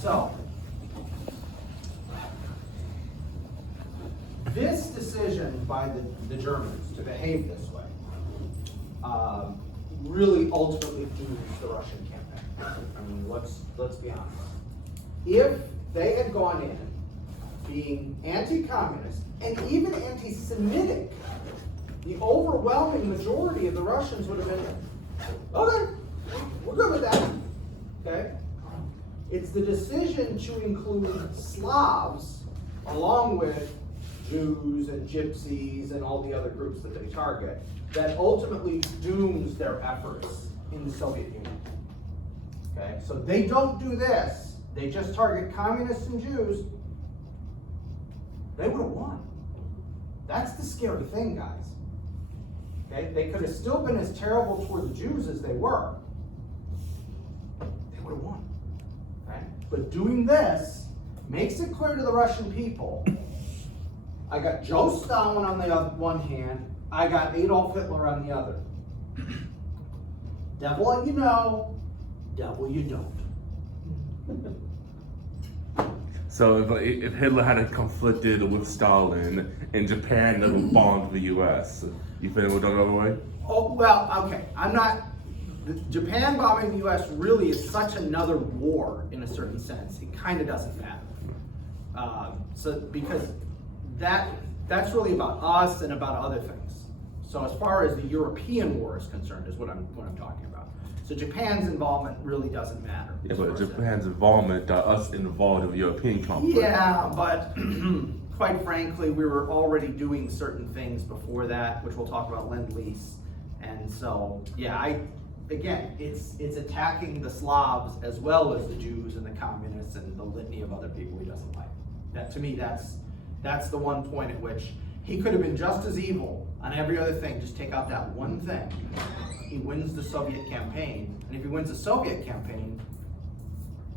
So, this decision by the Germans to behave this way really ultimately doomed the Russian campaign. I mean, let's be honest. If they had gone in being anti-communist and even anti-Semitic, the overwhelming majority of the Russians would have been, okay, we're good with that. Okay? It's the decision to include Slavs along with Jews and Gypsies and all the other groups that they target that ultimately dooms their efforts in the Soviet Union. Okay? So they don't do this. They just target communists and Jews. They would have won. That's the scary thing, guys. Okay? They could have still been as terrible toward the Jews as they were. They would have won. Okay? But doing this makes it clear to the Russian people, I got Joe Stalin on the one hand, I got Adolf Hitler on the other. Devil you know, devil you don't. So if Hitler had conflicted with Stalin and Japan never bombed the U.S., you think it would have gone the other way? Oh, well, okay. Japan bombing the U.S. really is such another war in a certain sense. It kind of doesn't matter. Because that's really about us and about other things. So as far as the European war is concerned, is what I'm talking about. So Japan's involvement really doesn't matter. Yeah, but Japan's involvement got us involved in the European conflict. Yeah, but quite frankly, we were already doing certain things before that, which we'll talk about Lend-Lease. And so, yeah, again, it's attacking the Slavs as well as the Jews and the communists and the litany of other people he doesn't like. That, to me, that's the one point at which he could have been just as evil on every other thing. Just take out that one thing. He wins the Soviet campaign, and if he wins the Soviet campaign,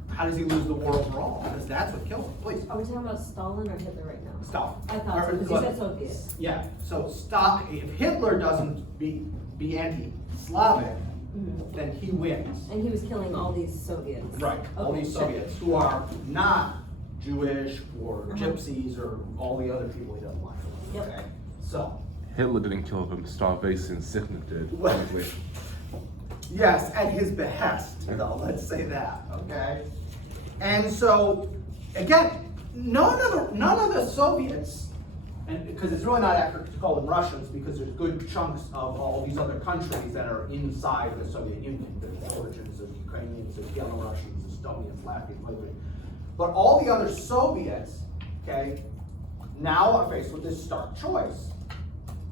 how does he lose the war overall? Because that's what kills him. Please. Are we talking about Stalin or Hitler right now? Stalin. I thought so, because you said Soviet. Yeah, so if Hitler doesn't be anti-Slavic, then he wins. And he was killing all these Soviets. Right, all these Soviets who are not Jewish or Gypsies or all the other people he doesn't like. Yep. Okay, so. Hitler didn't kill them, starvation, sickness did. Well, yes, at his behest, though, let's say that, okay? And so, again, none of the Soviets, and because it's really not accurate to call them Russians, because there's good chunks of all these other countries that are inside the Soviet Union. There's Georgians, there's Ukrainians, there's Belarusians, Estonians, Latvians, Lithuanians. But all the other Soviets, okay, now are faced with this stark choice.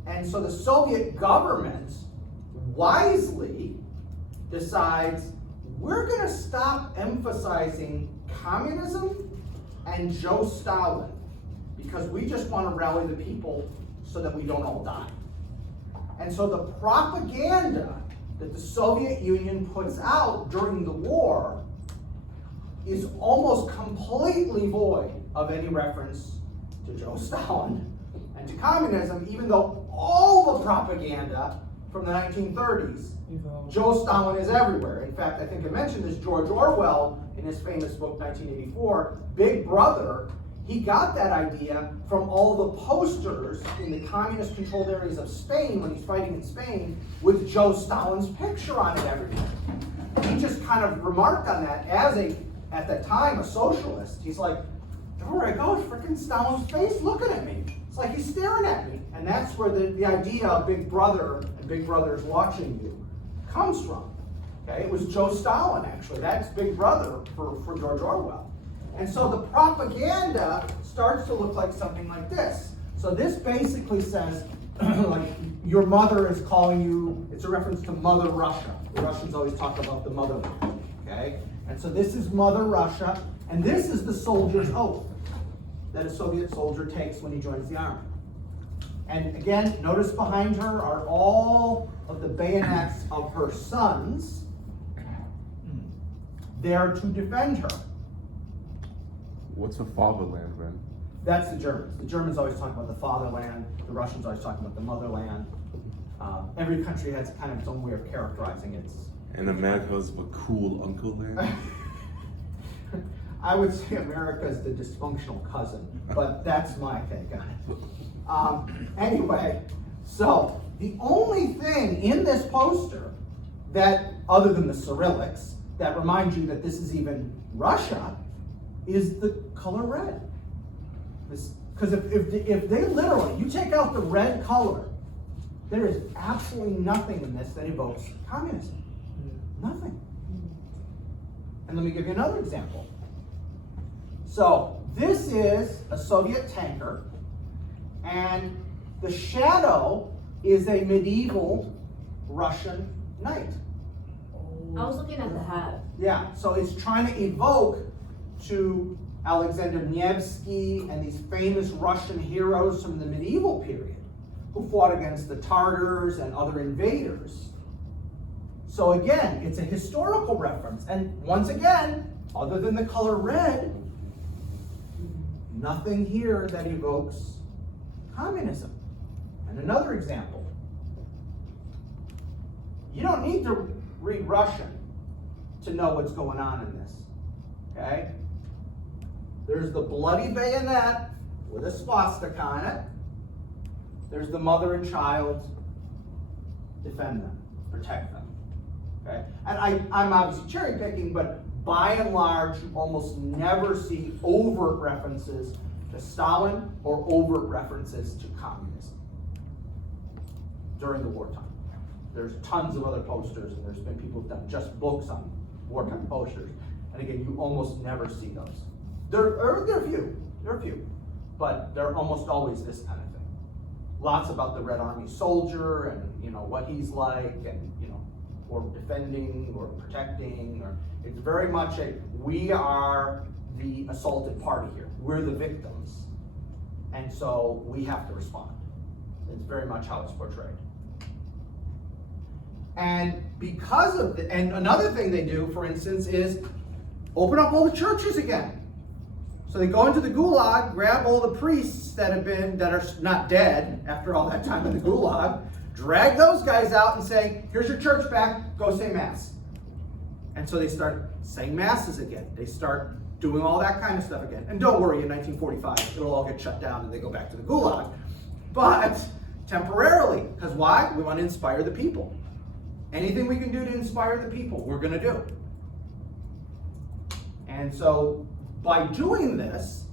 And so the Soviet government wisely decides, we're going to stop emphasizing communism and Joe Stalin because we just want to rally the people so that we don't all die. And so the propaganda that the Soviet Union puts out during the war is almost completely void of any reference to Joe Stalin and to communism, even though all the propaganda from the 1930s, Joe Stalin is everywhere. In fact, I think I mentioned this, George Orwell, in his famous book, 1984, Big Brother, he got that idea from all the posters in the communist-controlled areas of Spain when he's fighting in Spain with Joe Stalin's picture on it everywhere. He just kind of remarked on that as at that time, a socialist. He's like, there I go, freaking Stalin's face looking at me. It's like he's staring at me. And that's where the idea of Big Brother and Big Brother's watching you comes from. Okay, it was Joe Stalin, actually. That's Big Brother for George Orwell. And so the propaganda starts to look like something like this. So this basically says, like, your mother is calling you, it's a reference to Mother Russia. The Russians always talk about the motherland, okay? And so this is Mother Russia, and this is the soldier's oath that a Soviet soldier takes when he joins the army. And again, notice behind her are all of the bayonets of her sons there to defend her. What's the fatherland, then? That's the Germans. The Germans always talk about the fatherland. The Russians always talk about the motherland. Every country has kind of its own way of characterizing its. And America's a cool uncle land? I would say America is the dysfunctional cousin, but that's my take on it. Anyway, so the only thing in this poster that, other than the Cyrillics, that reminds you that this is even Russia, is the color red. Because if they literally, you take out the red color, there is absolutely nothing in this that evokes communism. Nothing. And let me give you another example. So this is a Soviet tanker, and the shadow is a medieval Russian knight. I was looking at the hat. Yeah, so it's trying to evoke to Alexander Nevsky and these famous Russian heroes from the medieval period who fought against the Tartars and other invaders. So again, it's a historical reference. And once again, other than the color red, nothing here that evokes communism. And another example. You don't need to read Russian to know what's going on in this, okay? There's the bloody bayonet with a swastika on it. There's the mother and child. Defend them, protect them, okay? And I'm obviously cherry picking, but by and large, you almost never see overt references to Stalin or overt references to communism during the wartime. There's tons of other posters, and there's been people who've done just books on wartime posters. And again, you almost never see those. There are few, but they're almost always this kind of thing. Lots about the Red Army soldier and what he's like, and or defending or protecting, or it's very much we are the assaulted party here. We're the victims, and so we have to respond. It's very much how it's portrayed. And because of and another thing they do, for instance, is open up all the churches again. So they go into the Gulag, grab all the priests that are not dead after all that time in the Gulag, drag those guys out and say, here's your church back, go say mass. And so they start saying masses again. They start doing all that kind of stuff again. And don't worry, in 1945, it'll all get shut down and they go back to the Gulag. But temporarily, because why? We want to inspire the people. Anything we can do to inspire the people, we're going to do. And so by doing this,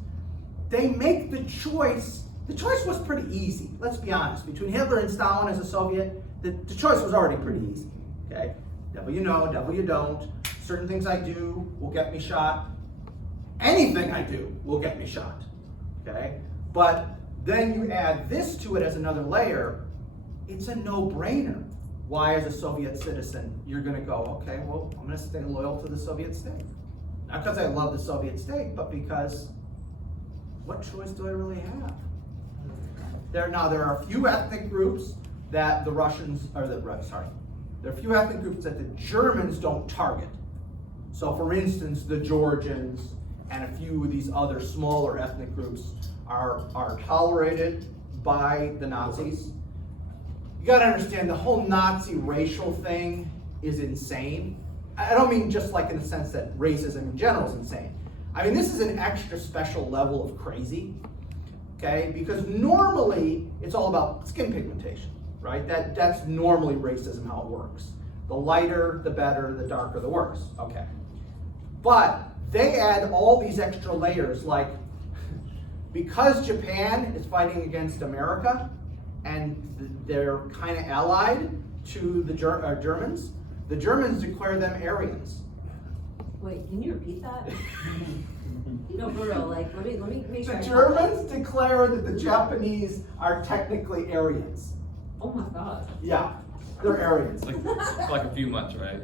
they make the choice. The choice was pretty easy, let's be honest. Between Hitler and Stalin as a Soviet, the choice was already pretty easy. Okay? Devil you know, devil you don't. Certain things I do will get me shot. Anything I do will get me shot. Okay? But then you add this to it as another layer, it's a no-brainer. Why, as a Soviet citizen, you're going to go, okay, well, I'm going to stay loyal to the Soviet state. Not because I love the Soviet state, but because what choice do I really have? There are a few ethnic groups that the Russians, there are a few ethnic groups that the Germans don't target. So for instance, the Georgians and a few of these other smaller ethnic groups are tolerated by the Nazis. You gotta understand, the whole Nazi racial thing is insane. I don't mean just like in the sense that racism in general is insane. I mean, this is an extra special level of crazy, okay? Because normally, it's all about skin pigmentation, right? That's normally racism, how it works. The lighter, the better, the darker, the worse, okay. But they add all these extra layers, like, because Japan is fighting against America, and they're kind of allied to the Germans, the Germans declare them Aryans. Wait, can you repeat that? No, for real, like, let me make sure. The Germans declare that the Japanese are technically Aryans. Oh my God. Yeah, they're Aryans. It's like a few months, right?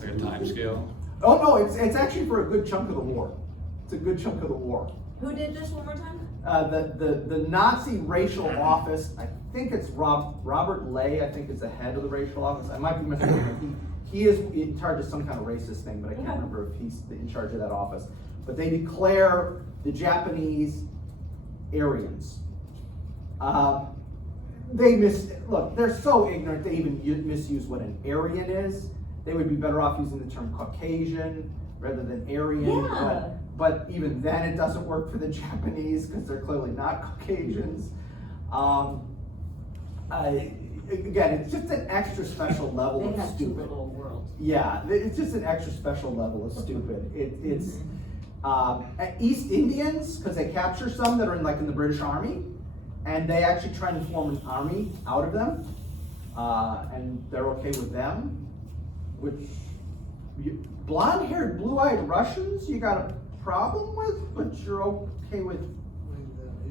Like a time scale. Oh no, it's actually for a good chunk of the war. It's a good chunk of the war. Who did this one more time? The Nazi racial office, I think it's Robert Lay, I think is the head of the racial office. I might be mistaken. He is in charge of some kind of racist thing, but I can't remember if he's in charge of that office. But they declare the Japanese Aryans. Look, they're so ignorant they even misuse what an Aryan is. they would be better off using the term Caucasian rather than Aryan. Yeah. But even then, it doesn't work for the Japanese because they're clearly not Caucasians. Again, it's just an extra special level They of have two stupid. little worlds. Yeah, it's just an extra special level of stupid. It's East Indians, because they capture some that are in the British Army, and they actually try and form an army out of them, and they're okay with them. Which blonde-haired, blue-eyed Russians you got a problem with, but you're okay with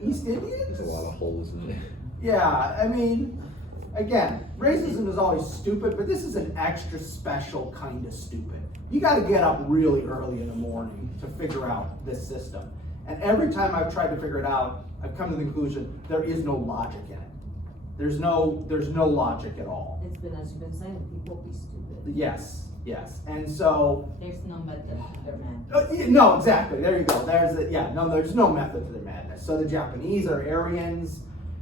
East Indians? There's a lot of holes in there. Yeah, I mean, again, racism is always stupid, but this is an extra special kind of stupid. You got to get up really early in the morning to figure out this system. And every time I've tried to figure it out, I've come to the conclusion there is no logic in it. There's no logic at all. It's been, as you've been saying, people be stupid. Yes, yes. And so, There's no method to their madness. no, exactly. There you go. There's no method to their madness. So the Japanese are Aryans,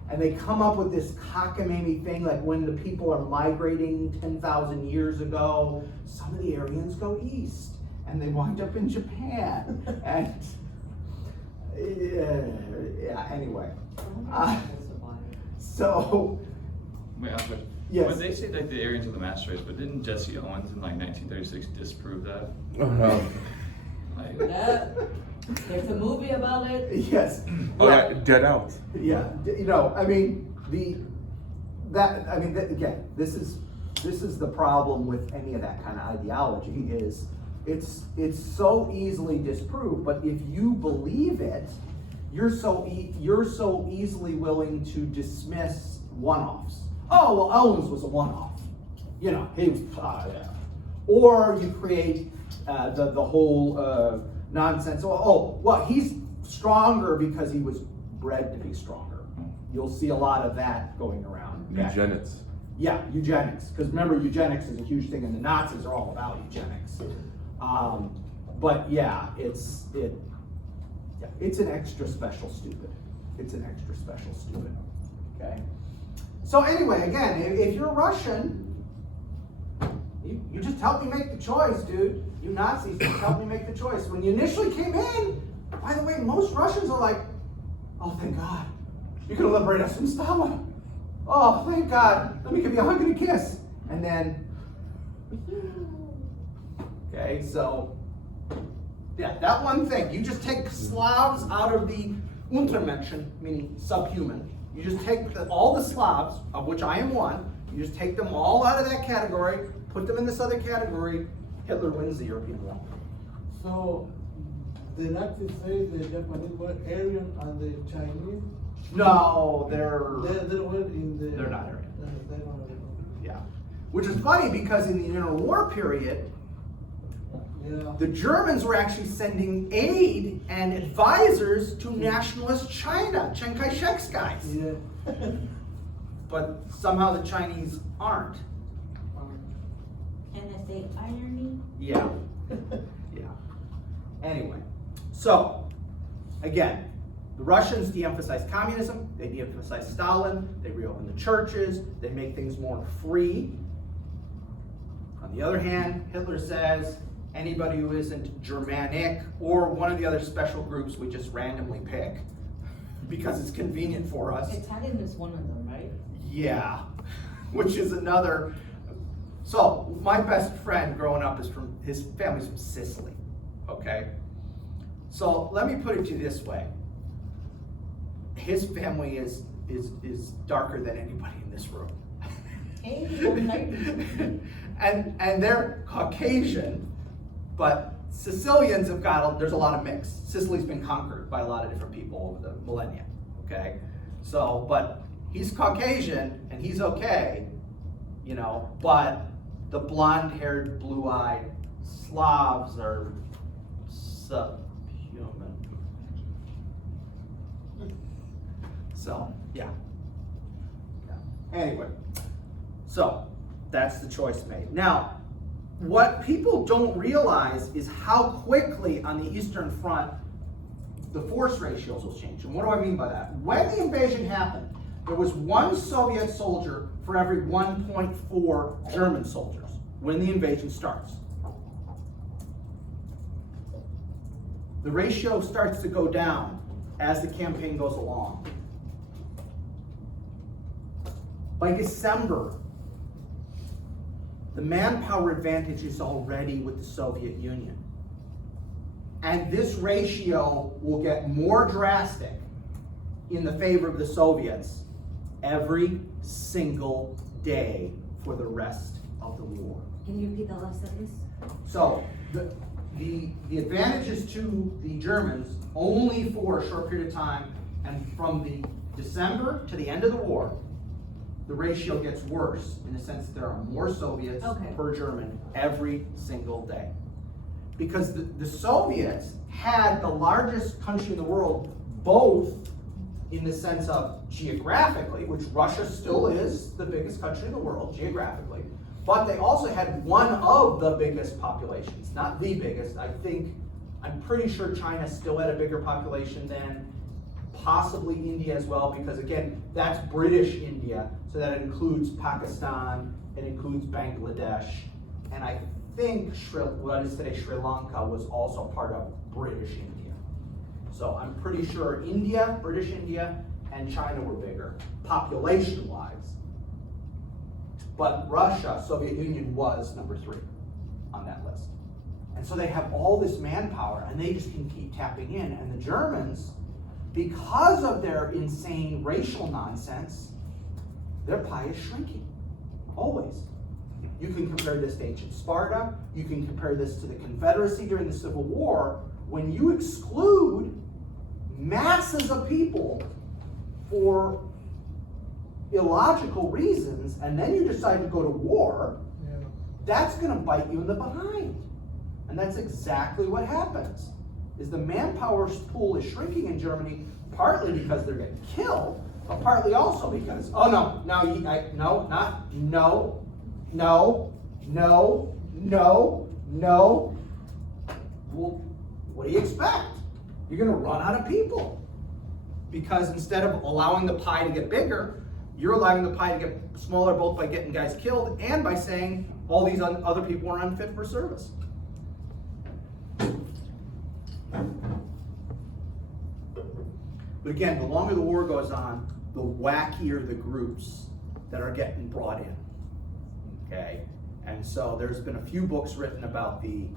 and they come up with this cockamamie thing, like when the people are migrating 10,000 years ago, some of the Aryans go east, and they wind up in Japan. And yeah, anyway. So, Wait, but Yes. when they say that the Aryans are the master race, but didn't Jesse Owens in 1936 disprove that? Like, There's a movie about it. yes. Oh yeah, Get Out. Yeah, I mean, again, this is the problem with any of that kind of ideology is it's so easily disproved, but if you believe it, you're so easily willing to dismiss one-offs. Oh, well, Owens was a one-off. He was, yeah. Or you create the whole nonsense. Well, he's stronger because he was bred to be stronger. You'll see a lot of that going around. Okay? Eugenics. Yeah, eugenics. Because remember, eugenics is a huge thing, and the Nazis are all about eugenics. But yeah, it's an extra special stupid. It's an extra special stupid. Okay. So anyway, again, if you're Russian, you just help me make the choice, dude. You Nazis just help me make the choice. When you initially came in, by the way, most Russians are like, oh, thank God. You're going to liberate us from Stalin. Oh, thank God. Let me give you a hug and a kiss. And then, okay, so, yeah, that one thing. You just take Slavs out of the Untermenschen, meaning subhuman. You just take all the Slavs, of which I am one, you just take them all out of that category, put them in this other category, Hitler wins the European War. So, the Nazis say the Japanese were Aryan and the Chinese? No, They were in the... They're not Aryan. They're not Aryan. Yeah. Which is funny because in the interwar period, Yeah. the Germans were actually sending aid and advisors to nationalist China, Chiang Kai-shek's guys. Yeah. But somehow the Chinese aren't. Can I say irony? Yeah. Yeah. Anyway, so again, the Russians de-emphasize communism, they de-emphasize Stalin, they reopen the churches, they make things more free. On the other hand, Hitler says anybody who isn't Germanic or one of the other special groups we just randomly pick because it's convenient for us. Italian is one of them, right? Yeah, which is another. So my best friend growing up is from, his family's from Sicily, okay? So let me put it to you this way. His family is darker than anybody in this room. Hey, don't like me. and they're Caucasian, but Sicilians have got, there's a lot of mix. Sicily's been conquered by a lot of different people over the millennia, okay? So, but he's Caucasian and he's okay, but the blonde-haired, blue-eyed Slavs are subhuman. So, yeah. Anyway, so that's the choice made. Now, what people don't realize is how quickly on the Eastern Front the force ratios will change. And what do I mean by that? When the invasion happened, there was one Soviet soldier for every 1.4 German soldiers. when the invasion starts. The ratio starts to go down as the campaign goes along. By December, the manpower advantage is already with the Soviet Union. And this ratio will get more drastic in the favor of the Soviets every single day for the rest of the war. Can you repeat that last sentence? So the advantages to the Germans only for a short period of time, and from the December to the end of the war, the ratio gets worse in the sense that there are more Soviets per German every single day. Because the Soviets had the largest country in the world, both in the sense of geographically, which Russia still is the biggest country in the world geographically, but they also had one of the biggest populations, not the biggest. I'm pretty sure China still had a bigger population than possibly India as well, because again, that's British India, so that includes Pakistan, it includes Bangladesh, and I think what is today Sri Lanka was also part of British India. So I'm pretty sure India, British India, and China were bigger, population-wise. But Russia, Soviet Union, was number 3 on that list. And so they have all this manpower, and they just can keep tapping in. And the Germans, because of their insane racial nonsense, their pie is shrinking, always. You can compare this to ancient Sparta, you can compare this to the Confederacy during the Civil War. When you exclude masses of people for illogical reasons, and then you decide to go to war, that's gonna bite you in the behind. And that's exactly what happens, is the manpower pool is shrinking in Germany, partly because they're getting killed, but partly also because, well, what do you expect? You're gonna run out of people. Because instead of allowing the pie to get bigger, you're allowing the pie to get smaller, both by getting guys killed and by saying all these other people are unfit for service. But again, the longer the war goes on, the wackier the groups that are getting brought in. Okay? And so there's been a few books written about the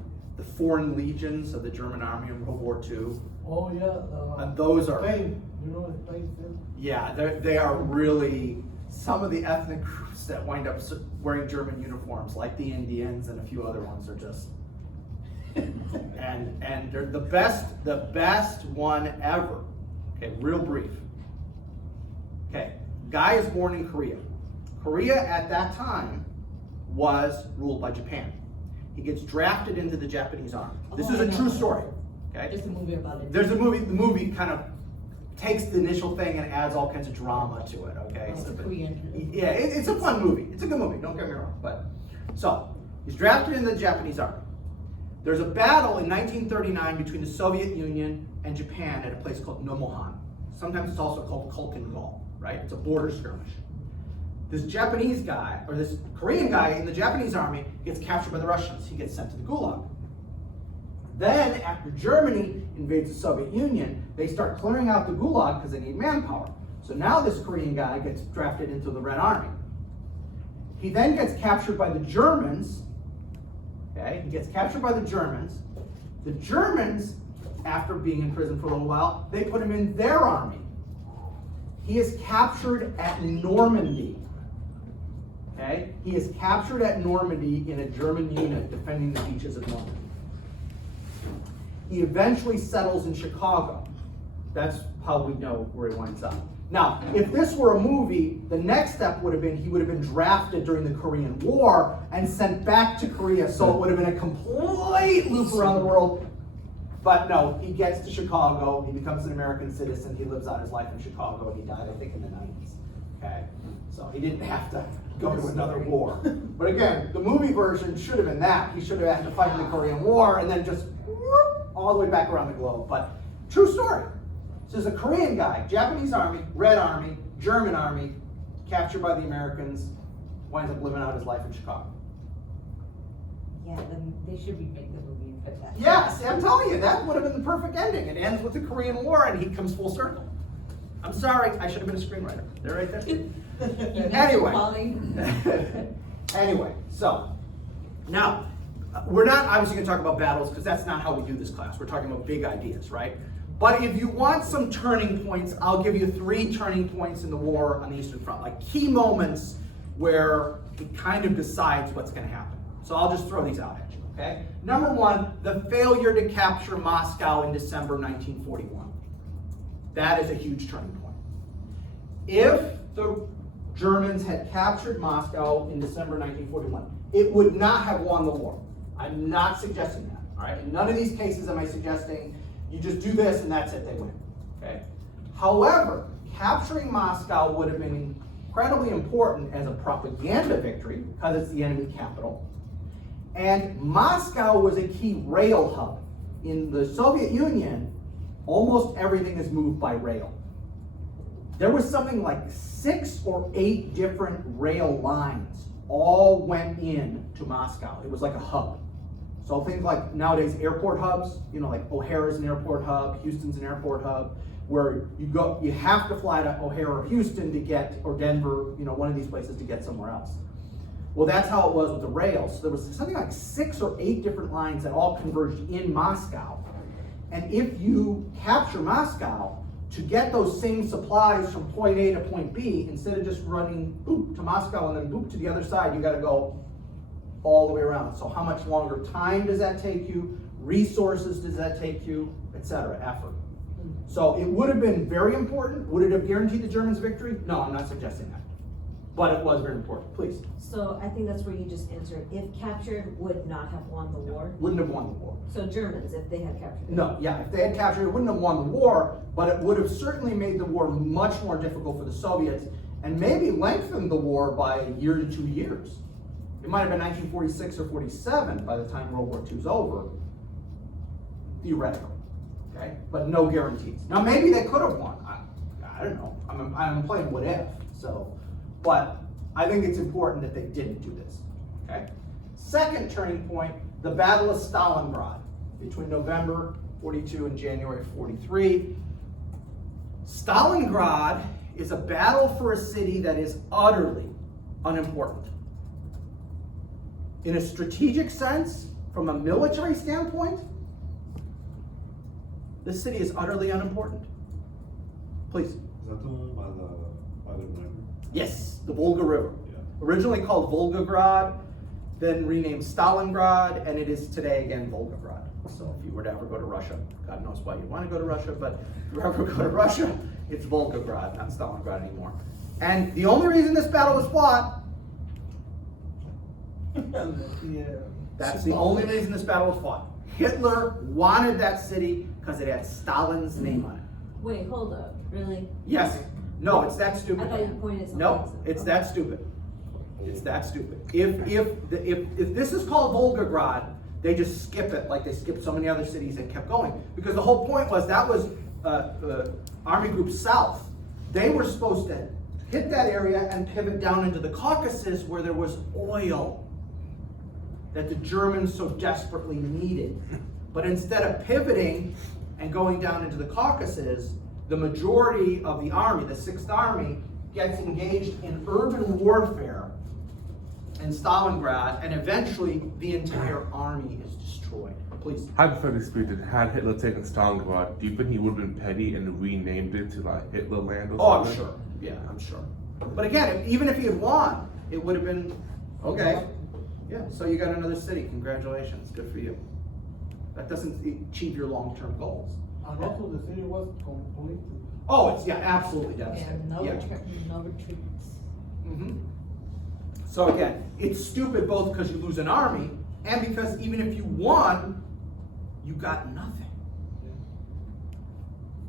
foreign legions of the German army in World War II. Oh yeah. And those are Spain. You know what Spain is? Yeah, they are really some of the ethnic groups that wind up wearing German uniforms, like the Indians and a few other ones, are just and they're the best one ever. Okay, real brief. Okay, guy is born in Korea. Korea at that time was ruled by Japan. He gets drafted into the Japanese army. This is a true story. Okay, There's a movie about it. there's a movie. The movie kind of takes the initial thing and adds all kinds of drama to it. Okay, It's a Korean. yeah, it's a fun movie. It's a good movie. Don't get me wrong. But so he's drafted into the Japanese army. There's a battle in 1939 between the Soviet Union and Japan at a place called Nomohan. Sometimes it's also called Kulkingol, right? It's a border skirmish. This Japanese guy, or this Korean guy in the Japanese army, gets captured by the Russians. He gets sent to the Gulag. Then, after Germany invades the Soviet Union, they start clearing out the Gulag because they need manpower. So now this Korean guy gets drafted into the Red Army. He then gets captured by the Germans. Okay, he gets captured by the Germans. The Germans, after being in prison for a little while, they put him in their army. He is captured at Normandy. Okay, he is captured at Normandy in a German unit defending the beaches of Normandy. He eventually settles in Chicago. That's how we know where he winds up. Now, if this were a movie, the next step would have been he would have been drafted during the Korean War and sent back to Korea, so it would have been a complete loop around the world. But no, he gets to Chicago, he becomes an American citizen, he lives out his life in Chicago, and he died, I think, in the 90s. Okay, so he didn't have to go to another war. But again, the movie version should have been that. He should have had to fight in the Korean War and then just whoop, all the way back around the globe. But true story. So there's a Korean guy, Japanese army, Red Army, German army, captured by the Americans, winds up living out his life in Chicago. Yeah, then they should remake the movie and put that. Yes, I'm telling you, that would have been the perfect ending. It ends with the Korean War and he comes full circle. I'm sorry, I should have been a screenwriter. They're right there. You Anyway. Falling. Anyway, so, now, we're not obviously gonna talk about battles because that's not how we do this class. We're talking about big ideas, right? But if you want some turning points, I'll give you 3 turning points in the war on the Eastern Front, like key moments where it kind of decides what's gonna happen. So I'll just throw these out at you, okay? Number 1, the failure to capture Moscow in December 1941. That is a huge turning point. If the Germans had captured Moscow in December 1941, it would not have won the war. I'm not suggesting that, all right? In none of these cases am I suggesting you just do this and that's it, they win, okay? However, capturing Moscow would have been incredibly important as a propaganda victory because it's the enemy capital. And Moscow was a key rail hub. In the Soviet Union, almost everything is moved by rail. There was something like 6 or 8 different rail lines all went in to Moscow. It was like a hub. So things like nowadays airport hubs, you know, like O'Hara's an airport hub, Houston's an airport hub, where you have to fly to O'Hara or Houston to get, or Denver, you know, one of these places to get somewhere else. Well, that's how it was with the rail. So there was something like 6 or 8 different lines that all converged in Moscow. And if you capture Moscow, to get those same supplies from point A to point B, instead of just running boop to Moscow and then boop to the other side, you gotta go all the way around. So how much longer time does that take you? Resources does that take you? Etc. Effort. So it would have been very important. Would it have guaranteed the Germans victory? No, I'm not suggesting that. But it was very important. Please. So I think that's where you just answered, if captured, would not have won the war. Wouldn't have won the war. So Germans, if they had captured it. No, yeah, if they had captured it, wouldn't have won the war, but it would have certainly made the war much more difficult for the Soviets and maybe lengthened the war by 1 year to 2 years. It might have been 1946 or 47 by the time World War II is over, theoretically, okay? But no guarantees. Now maybe they could have won. I don't know. I'm playing what if, so. But I think it's important that they didn't do this, okay? Second turning point, the Battle of Stalingrad between November 42 and January 43. Stalingrad is a battle for a city that is utterly unimportant. In a strategic sense, from a military standpoint, this city is utterly unimportant. Please. Is that the one by the river? Yes, the Volga River. Yeah. Originally called Volgograd, then renamed Stalingrad, and it is today again Volgograd. So if you were to ever go to Russia, God knows why you want to go to Russia, but if you ever go to Russia, it's Volgograd, not Stalingrad anymore. And the only reason this battle was fought, Yeah. that's the only reason this battle was fought. Hitler wanted that city because it had Stalin's name on it. Wait, hold up, really? Yes. No, it's that stupid. I thought you pointed something No, else. it's that stupid. It's that stupid. If this is called Volgograd, they just skip it like they skipped so many other cities and kept going. Because the whole point was that was Army Group South. They were supposed to hit that area and pivot down into the Caucasus where there was oil that the Germans so desperately needed. But instead of pivoting and going down into the Caucasus, the majority of the army, the 6th Army, gets engaged in urban warfare in Stalingrad, and eventually the entire army is destroyed. Please. Hypothetically speaking, had Hitler taken Stalingrad, do you think he would have been petty and renamed it to like Hitlerland or Oh, I'm something? sure. Yeah, I'm sure. But again, even if he had won, it would have been, okay. Yeah, so you got another city. Congratulations. Good for you. That doesn't achieve your long-term goals. And also the city was completely. Oh, it's, yeah, absolutely Yeah, devastating. no Yeah. no retreats. Mhm. So again, it's stupid both because you lose an army and because even if you won, you got nothing.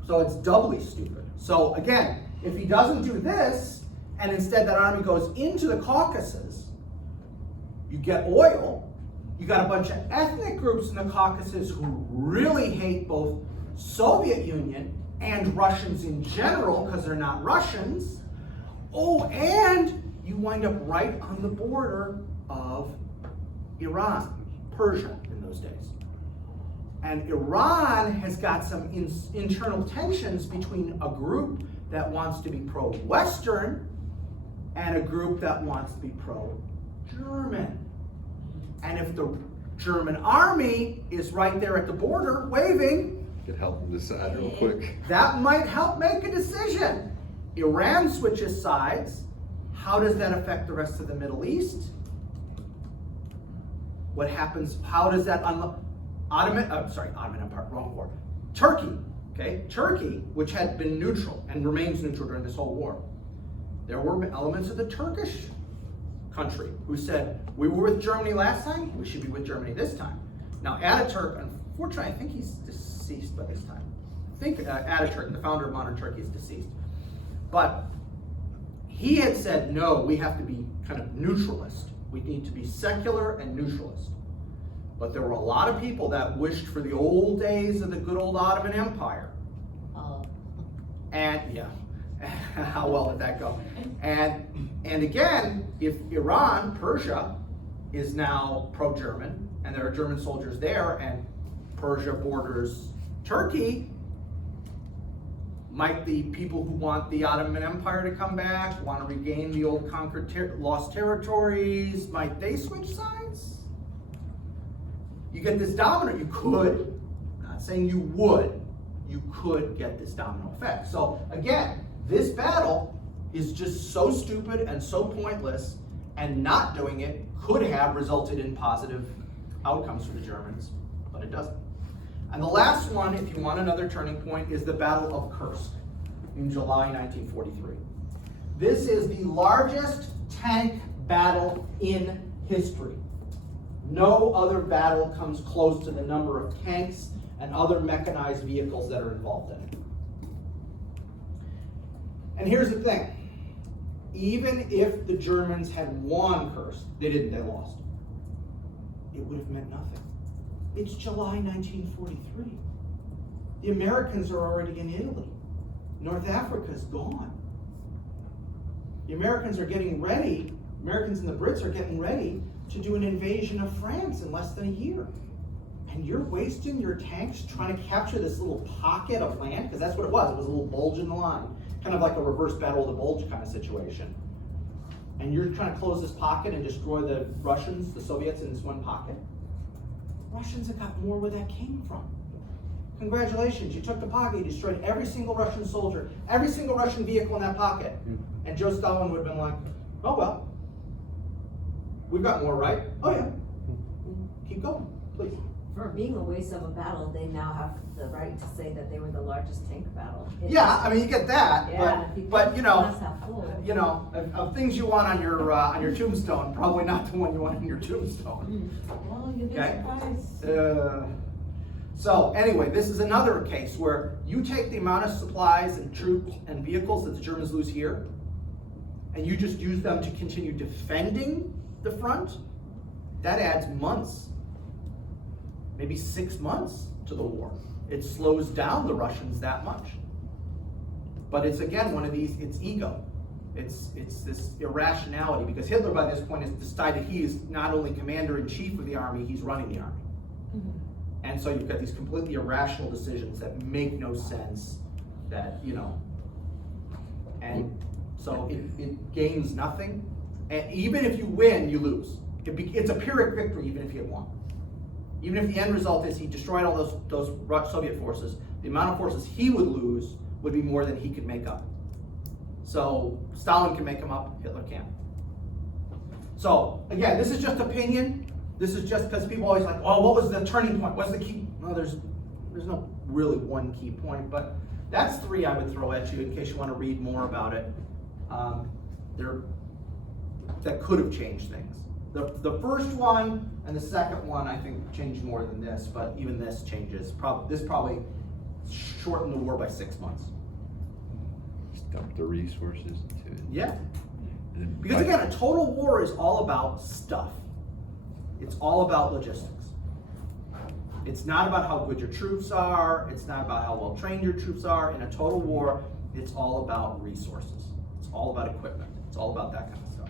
So it's doubly stupid. So again, if he doesn't do this, and instead that army goes into the Caucasus, you get oil, you got a bunch of ethnic groups in the Caucasus who really hate both Soviet Union and Russians in general because they're not Russians. Oh, and you wind up right on the border of Iran. Persia in those days. And Iran has got some internal tensions between a group that wants to be pro-Western and a group that wants to be pro-German. And if the German army is right there at the border waving, Could help them decide real quick. that might help make a decision. Iran switches sides. How does that affect the rest of the Middle East? What happens? How does that Ottoman Empire, wrong war. Turkey, okay? Turkey, which had been neutral and remains neutral during this whole war. There were elements of the Turkish country who said, we were with Germany last time, we should be with Germany this time. Now, Ataturk, unfortunately, I think he's deceased by this time. I think Ataturk, the founder of modern Turkey, is deceased. But he had said, no, we have to be kind of neutralist. We need to be secular and neutralist. But there were a lot of people that wished for the old days of the good old Ottoman Empire. And yeah, how well did that go? And again, if Iran, Persia, is now pro-German, and there are German soldiers there, and Persia borders Turkey, might the people who want the Ottoman Empire to come back, want to regain the old conquered lost territories, might they switch sides? You get this domino, you could, I'm not saying you would, you could get this domino effect. So again, this battle is just so stupid and so pointless, and not doing it could have resulted in positive outcomes for the Germans, but it doesn't. And the last one, if you want another turning point, is the Battle of Kursk in July 1943. This is the largest tank battle in history. No other battle comes close to the number of tanks and other mechanized vehicles that are involved in it. And here's the thing. Even if the Germans had won Kursk, they didn't, they lost. It would have meant nothing. It's July 1943. The Americans are already in Italy. North Africa's gone. The Americans are getting ready, Americans and the Brits are getting ready to do an invasion of France in less than a year. And you're wasting your tanks trying to capture this little pocket of land, because that's what it was. It was a little bulge in the line. Kind of like a reverse battle of the bulge kind of situation. And you're trying to close this pocket and destroy the Russians, the Soviets, in this one pocket. Russians have got more where that came from. Congratulations, you took the pocket, you destroyed every single Russian soldier, every single Russian vehicle in that pocket. And Joe Stalin would have been like, oh well, we've got more, right? Oh yeah, keep going, please. For being a waste of a battle, they now have the right to say that they were the largest tank battle. Yeah, I mean, you get that, Yeah, but you know, full. of things you want on your tombstone, probably not the one you want on your tombstone. Well, you'd be Okay. surprised. So anyway, this is another case where you take the amount of supplies and troops and vehicles that the Germans lose here, and you just use them to continue defending the front. That adds months, maybe 6 months to the war. It slows down the Russians that much. But it's again one of these, it's ego. It's this irrationality, because Hitler by this point has decided he is not only commander-in-chief of the army, he's running the army. And so you've got these completely irrational decisions that make no sense, that, and so it gains nothing. And even if you win, you lose. It's a Pyrrhic victory even if he had won. Even if the end result is he destroyed all those Soviet forces, the amount of forces he would lose would be more than he could make up. So Stalin can make them up, Hitler can't. So again, this is just opinion. This is just because people always like, oh, what was the turning point? What's the key? Well, there's no really one key point, but that's 3 I would throw at you in case you want to read more about it. That could have changed things. The first one and the second one, I think, changed more than this, but even this changes. This probably shortened the war by 6 months. Dump the resources into it. Yeah. Because again, a total war is all about stuff. It's all about logistics. It's not about how good your troops are. It's not about how well trained your troops are. In a total war, it's all about resources. It's all about equipment. It's all about that kind of stuff.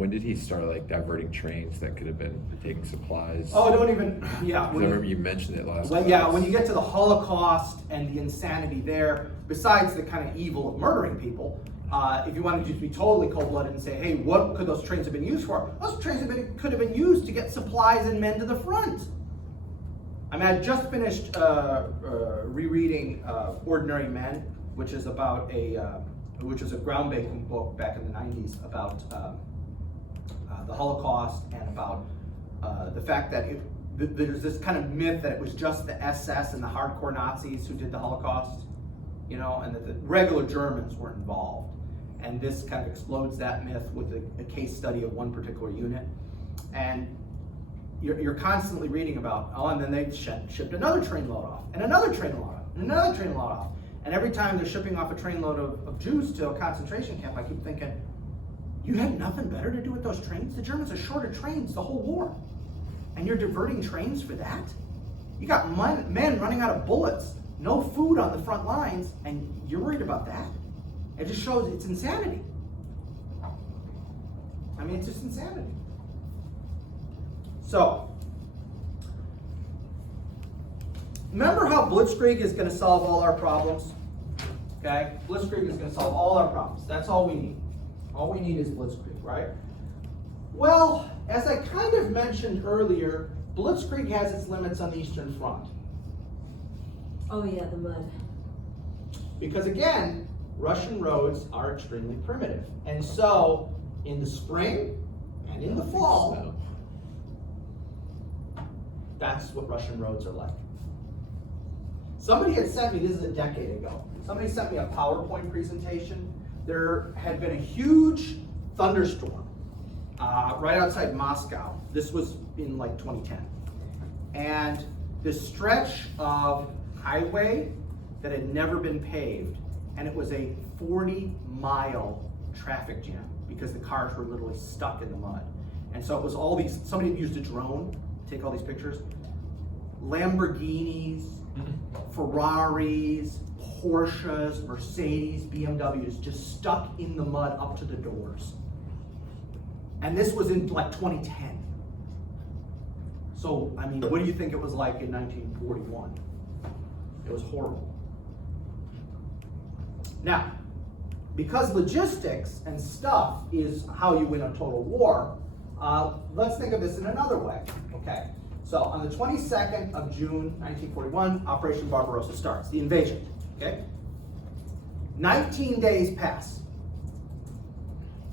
when did he start like diverting trains that could have been taking supplies? Oh, don't even, yeah. 'Cause I when you- remember you mentioned it last Well, class. yeah, when you get to the Holocaust and the insanity there, besides the kind of evil of murdering people, if you wanted to be totally cold-blooded and say, hey, what could those trains have been used for? Those trains could have been used to get supplies and men to the front. I mean, I just finished rereading Ordinary Men, which is about which is a groundbreaking book back in the 90s about the Holocaust and about the fact that there's this kind of myth that it was just the SS and the hardcore Nazis who did the Holocaust, you know, and that the regular Germans were involved. And this kind of explodes that myth with a case study of one particular unit. And you're constantly reading about, oh, and then they shipped another trainload off, and another trainload off, and another trainload off. And every time they're shipping off a trainload of Jews to a concentration camp, I keep thinking, you had nothing better to do with those trains? The Germans are short of trains the whole war. And you're diverting trains for that? You got men running out of bullets, no food on the front lines, and you're worried about that? It just shows it's insanity. I mean, it's just insanity. So, remember how Blitzkrieg is going to solve all our problems? Okay? Blitzkrieg is going to solve all our problems. That's all we need. All we need is Blitzkrieg, right? Well, as I kind of mentioned earlier, Blitzkrieg has its limits on the Eastern Front. Oh yeah, the mud. Because again, Russian roads are extremely primitive. And so, in the spring and in the fall, that's what Russian roads are like. Somebody had sent me, this is a decade ago, somebody sent me a PowerPoint presentation. There had been a huge thunderstorm right outside Moscow. This was in like 2010. And this stretch of highway that had never been paved, and it was a 40-mile traffic jam because the cars were literally stuck in the mud. And so it was all these, somebody used a drone to take all these pictures. Lamborghinis, Ferraris, Porsches, Mercedes, BMWs just stuck in the mud up to the doors. And this was in like 2010. So, I mean, what do you think it was like in 1941? It was horrible. Now, because logistics and stuff is how you win a total war, let's think of this in another way, okay? So on the 22nd of June, 1941, Operation Barbarossa starts, the invasion, okay? 19 days pass.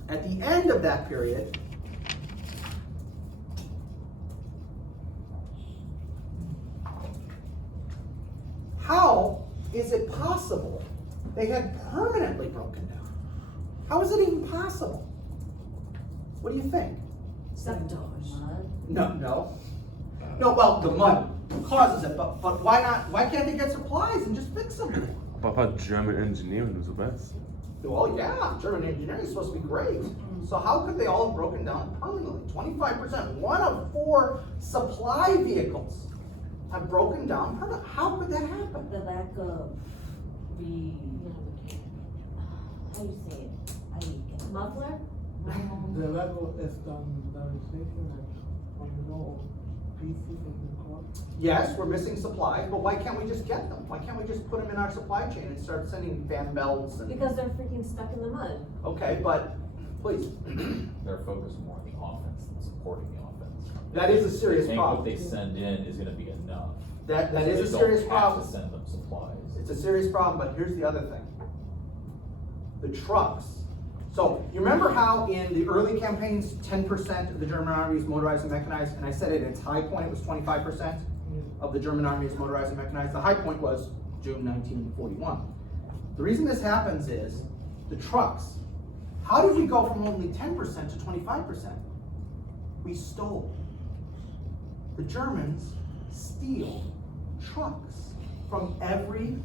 At the end of that period, how is it possible they had permanently broken down? How is it even possible? What do you think? Sabotage. No. No, well, the mud causes it, but why not? Why can't they get supplies and just fix them? I thought German engineering was the best. Well, yeah, German engineering is supposed to be great. So how could they all have broken down permanently? 25%, 1 of 4 supply vehicles have broken down permanently. How could that happen? The lack of how you say it? Muffler? The lack of standardization and, you know, pieces of the car. Yes, we're missing supplies, but why can't we just get them? Why can't we just put them in our supply chain and start sending fan belts and? Because they're freaking stuck in the mud. Okay, but please. They're focused more on the offense than supporting the offense. That is a serious They think problem. what they send in is gonna be enough. That So is they a serious don't have problem. to send them supplies. It's a serious problem, but here's the other thing. The trucks. So, you remember how in the early campaigns, 10% of the German army is motorized and mechanized, and I said at its high point it was 25% of the German army is motorized and mechanized. The high point was June 1941. The reason this happens is the trucks. How did we go from only 10% to 25%? We stole. The Germans steal trucks from every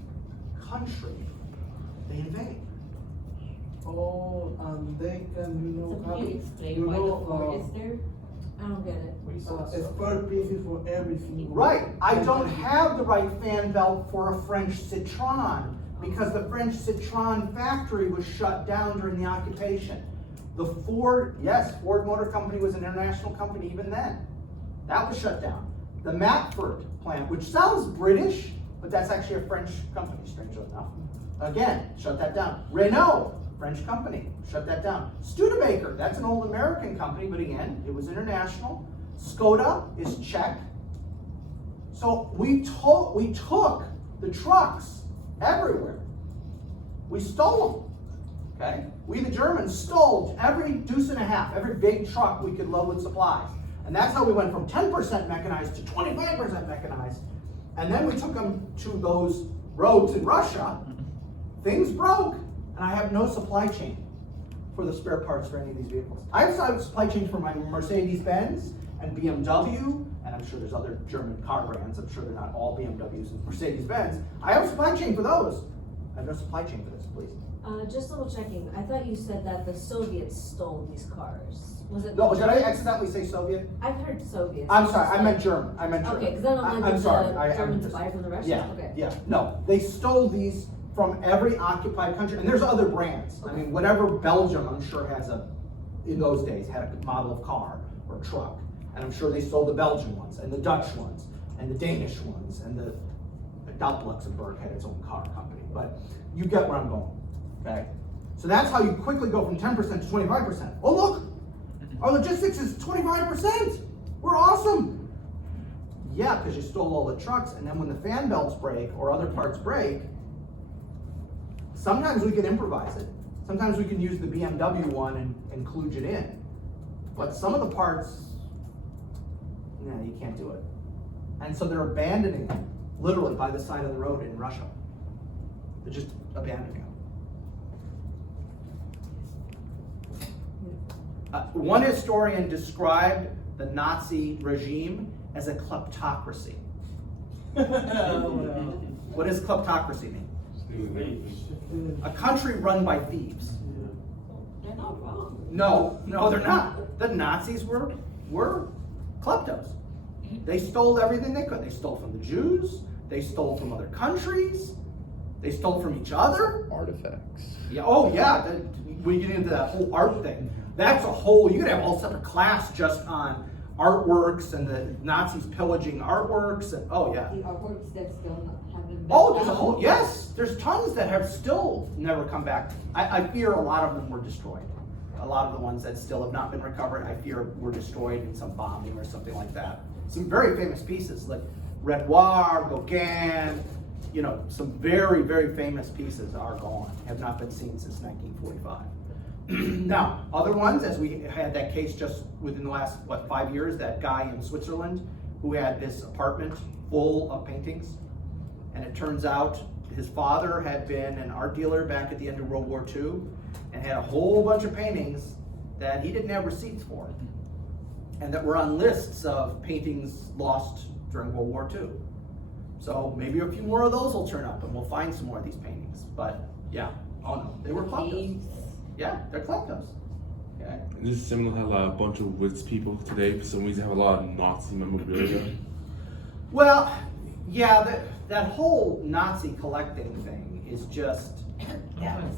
country they invade. Oh, and they can, you know, So can you explain why the Ford is there? I don't get it. We saw stuff. spare pieces for everything. Right, I don't have the right fan belt for a French Citroen because the French Citroen factory was shut down during the occupation. The Ford, yes, Ford Motor Company was an international company even then. That was shut down. The Matford plant, which sounds British, but that's actually a French company, strangely enough. Again, shut that down. Renault, French company, shut that down. Studebaker, that's an old American company, but again, it was international. Skoda is Czech. So we took the trucks everywhere. We stole them, okay? We, the Germans, stole every deuce and a half, every big truck we could load with supplies. And that's how we went from 10% mechanized to 25% mechanized. And then we took them to those roads in Russia. Things broke, and I have no supply chain for the spare parts for any of these vehicles. I have supply chain for my Mercedes-Benz and BMW, and I'm sure there's other German car brands. I'm sure they're not all BMWs and Mercedes-Benz. I have a supply chain for those. I have no supply chain for this, please. Just double checking, I thought you said that the Soviets stole these cars. Was it? No, did I accidentally say Soviet? I've heard Soviets. I'm sorry, I meant German. I meant German. Okay, because then I'm like, I'm did sorry. the Germans buy from the Russians? Yeah, Okay. yeah. No, they stole these from every occupied country, and there's other brands. I mean, whatever Belgium, I'm sure has in those days, had a model of car or truck. And I'm sure they stole the Belgian ones, and the Dutch ones, and the Danish ones, and the Luxembourg had its own car company. But you get where I'm going, okay? So that's how you quickly go from 10% to 25%. Oh look, our logistics is 25%. We're awesome. Yeah, because you stole all the trucks, and then when the fan belts break or other parts break, sometimes we can improvise it. Sometimes we can use the BMW one and kludge it in. But some of the parts, no, you can't do it. And so they're abandoning them, literally by the side of the road in Russia. They're just abandoning them. One historian described the Nazi regime as a kleptocracy. What does kleptocracy mean? A country run by thieves. They're not wrong. No, they're not. The Nazis were kleptos. They stole everything they could. They stole from the Jews. They stole from other countries. They stole from each other. Artifacts. Yeah. Oh, yeah. When you get into that whole art thing, that's a whole. You could have a whole separate class just on artworks and the Nazis pillaging artworks. And oh yeah. The artworks that still haven't been Oh, there's a found. whole. Yes, there's tons that have still never come back. I fear a lot of them were destroyed. A lot of the ones that still have not been recovered, I fear were destroyed in some bombing or something like that. Some very famous pieces like Renoir, Gauguin, some very, very famous pieces are gone, have not been seen since 1945. Now, other ones, as we had that case just within the last, 5 years, that guy in Switzerland who had this apartment full of paintings. And it turns out his father had been an art dealer back at the end of World War II and had a whole bunch of paintings that he didn't have receipts for and that were on lists of paintings lost during World War II. So maybe a few more of those will turn up and we'll find some more of these paintings. But yeah, oh no, they were kleptos. Yeah, they're kleptos. Okay. And this is similar to how a bunch of rich people today, for some reason, have a lot of Nazi memorabilia. Well, yeah, that whole Nazi collecting thing is just.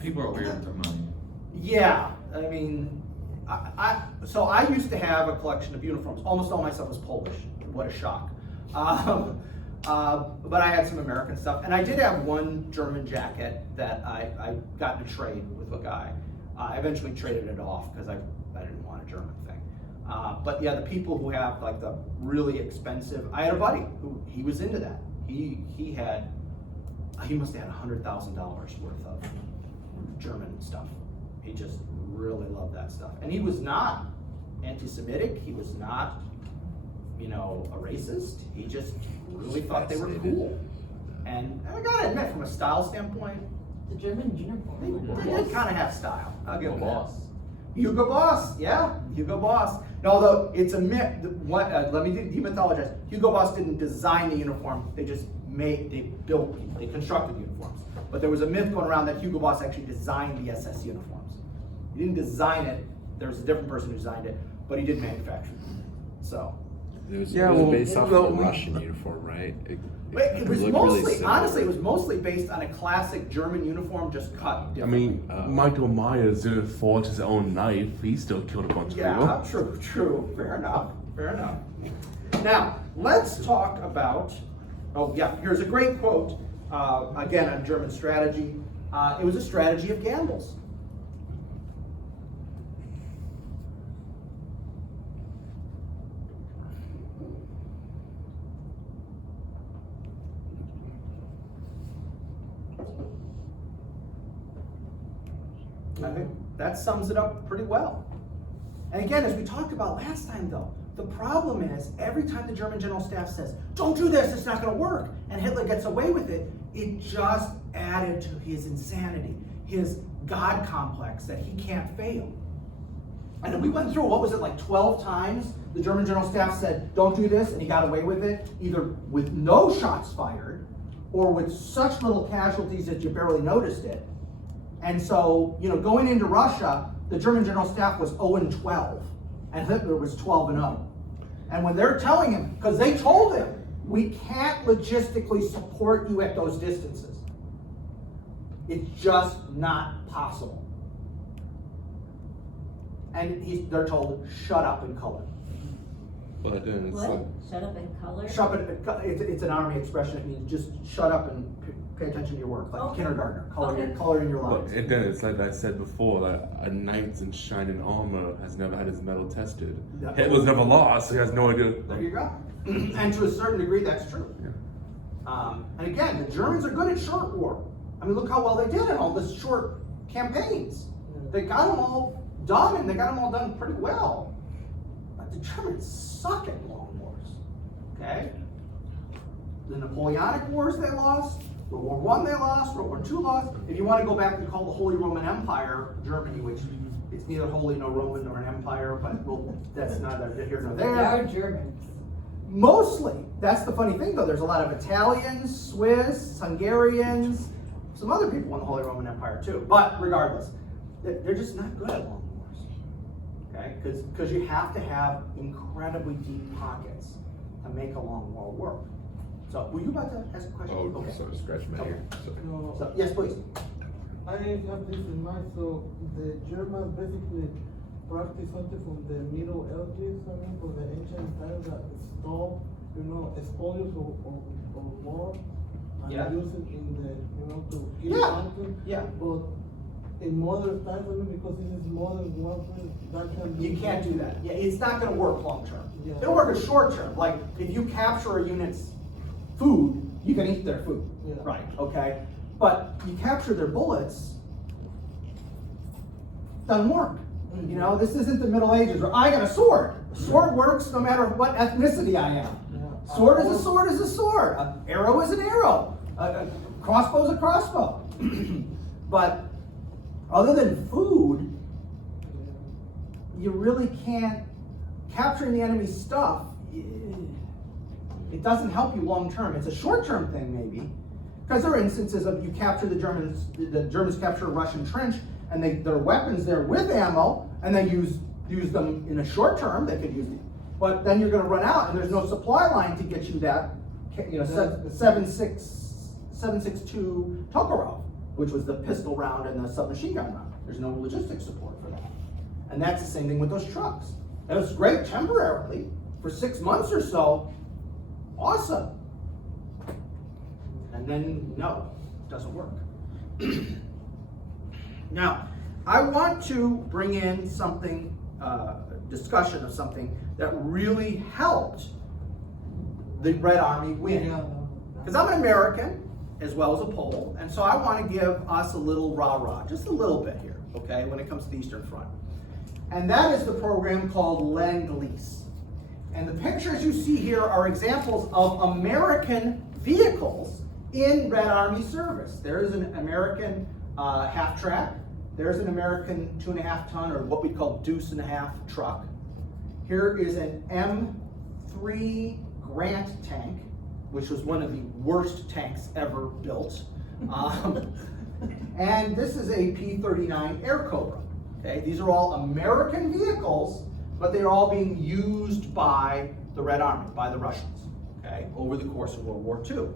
People are weird with their money. Yeah, I mean, so I used to have a collection of uniforms. Almost all my stuff was Polish. What a shock. But I had some American stuff, and I did have one German jacket that I got in a trade with a guy. I eventually traded it off because I didn't want a German thing. But yeah, the people who have like the really expensive, I had a buddy who he was into that. He must have had $100,000 worth of German stuff. He just really loved that stuff, and he was not anti-Semitic. He was not, a racist. He just really thought they were cool. And I gotta admit, from a style standpoint, The German uniform. they did kind of have style. I'll give them that. Boss. Hugo Boss, yeah, Hugo Boss. No, although it's a myth. Let me demythologize. Hugo Boss didn't design the uniform. They constructed the uniforms. But there was a myth going around that Hugo Boss actually designed the SS uniforms. He didn't design it. There was a different person who designed it, but he did manufacture it. So, It was, Yeah, it was well, based off well, of a Russian uniform, right? It was looked really mostly, similar. honestly, it was mostly based on a classic German uniform, just cut I differently. mean, Michael Myers didn't forge his own knife. He still killed a bunch of Yeah, people. true. Fair enough. Now, let's talk about, oh yeah, here's a great quote, again on German strategy. It was a strategy of gambles. I think that sums it up pretty well. And again, as we talked about last time though, the problem is every time the German General Staff says, don't do this, it's not gonna work, and Hitler gets away with it, it just added to his insanity, his God complex that he can't fail. And we went through, what was it, like 12 times the German General Staff said, don't do this, and he got away with it, either with no shots fired, or with such little casualties that you barely noticed it. And so, going into Russia, the German General Staff was 0-12, and Hitler was 12-0. And when they're telling him, because they told him, we can't logistically support you at those distances. It's just not possible. And they're told, shut up and color. But then it's What? Shut up and color? Shut up, it's an army expression, it means just shut up and pay attention to your work, like a Okay. kindergartner, Okay. coloring your But lines. and then it's like I said before, like a knight in shining armor has never had his metal tested. Yeah. Hitler's never lost, so he has no idea. There you go. And to a certain degree, that's true. Yeah. And again, the Germans are good at short war. I mean, look how well they did in all this short campaigns. They got them all done, and they got them all done pretty well. But the Germans suck at long wars, okay? The Napoleonic Wars they lost, World War I they lost, World War II lost. If you want to go back and call the Holy Roman Empire Germany, which it's neither holy nor Roman nor an empire, but that's neither here nor They there. are Germans. Mostly, that's the funny thing though, there's a lot of Italians, Swiss, Hungarians, some other people in the Holy Roman Empire too. But regardless, they're just not good at long wars, okay? Because you have to have incredibly deep pockets to make a long war work. So, were you about to ask a question? Oh, Okay. sorry, scratch my ear. Sorry. No, So, yes, please. I have this in mind, so the Germans basically practice something from the Middle Ages, I mean, from the ancient times that stole, spoils of war, and Yeah. use it in the, to kill Yeah. something. Yeah. But in modern times, I mean, because this is modern warfare, that can be. You can't do that. Yeah, it's not going to work long term. Yeah. It'll work a short term. Like if you capture a unit's food, you can eat their food, Yeah. right? Okay, but you capture their bullets, doesn't work. This isn't the Middle Ages where I got a sword. A sword works no matter what ethnicity I am. Yeah. Sword is a sword is a sword. An arrow is an arrow. A crossbow is a crossbow. But other than food, you really can't, capturing the enemy's stuff, it doesn't help you long term. It's a short term thing maybe, because there are instances of you capture the Germans capture a Russian trench, and their weapons there with ammo, and they use them in a short term. They could use it, but then you're going to run out, and there's no supply line to get you that, 7.62 Tokarov, which was the pistol round and the submachine gun round. There's no logistics support for that, and that's the same thing with those trucks. It was great temporarily for 6 months or so, awesome, and then no, it doesn't work. Now, I want to bring in something, discussion of something that really helped the Red Army win. Because I'm an American as well as a Pole, and so I want to give us a little rah-rah, just a little bit here, okay, when it comes to the Eastern Front. And that is the program called Lend-Lease. And the pictures you see here are examples of American vehicles in Red Army service. There's an American half-track. There's an American 2.5-ton, or what we call deuce-and-a-half truck. Here is an M3 Grant tank, which was one of the worst tanks ever built. And this is a P-39 Air Cobra. Okay, these are all American vehicles, but they're all being used by the Red Army, by the Russians, okay, over the course of World War II.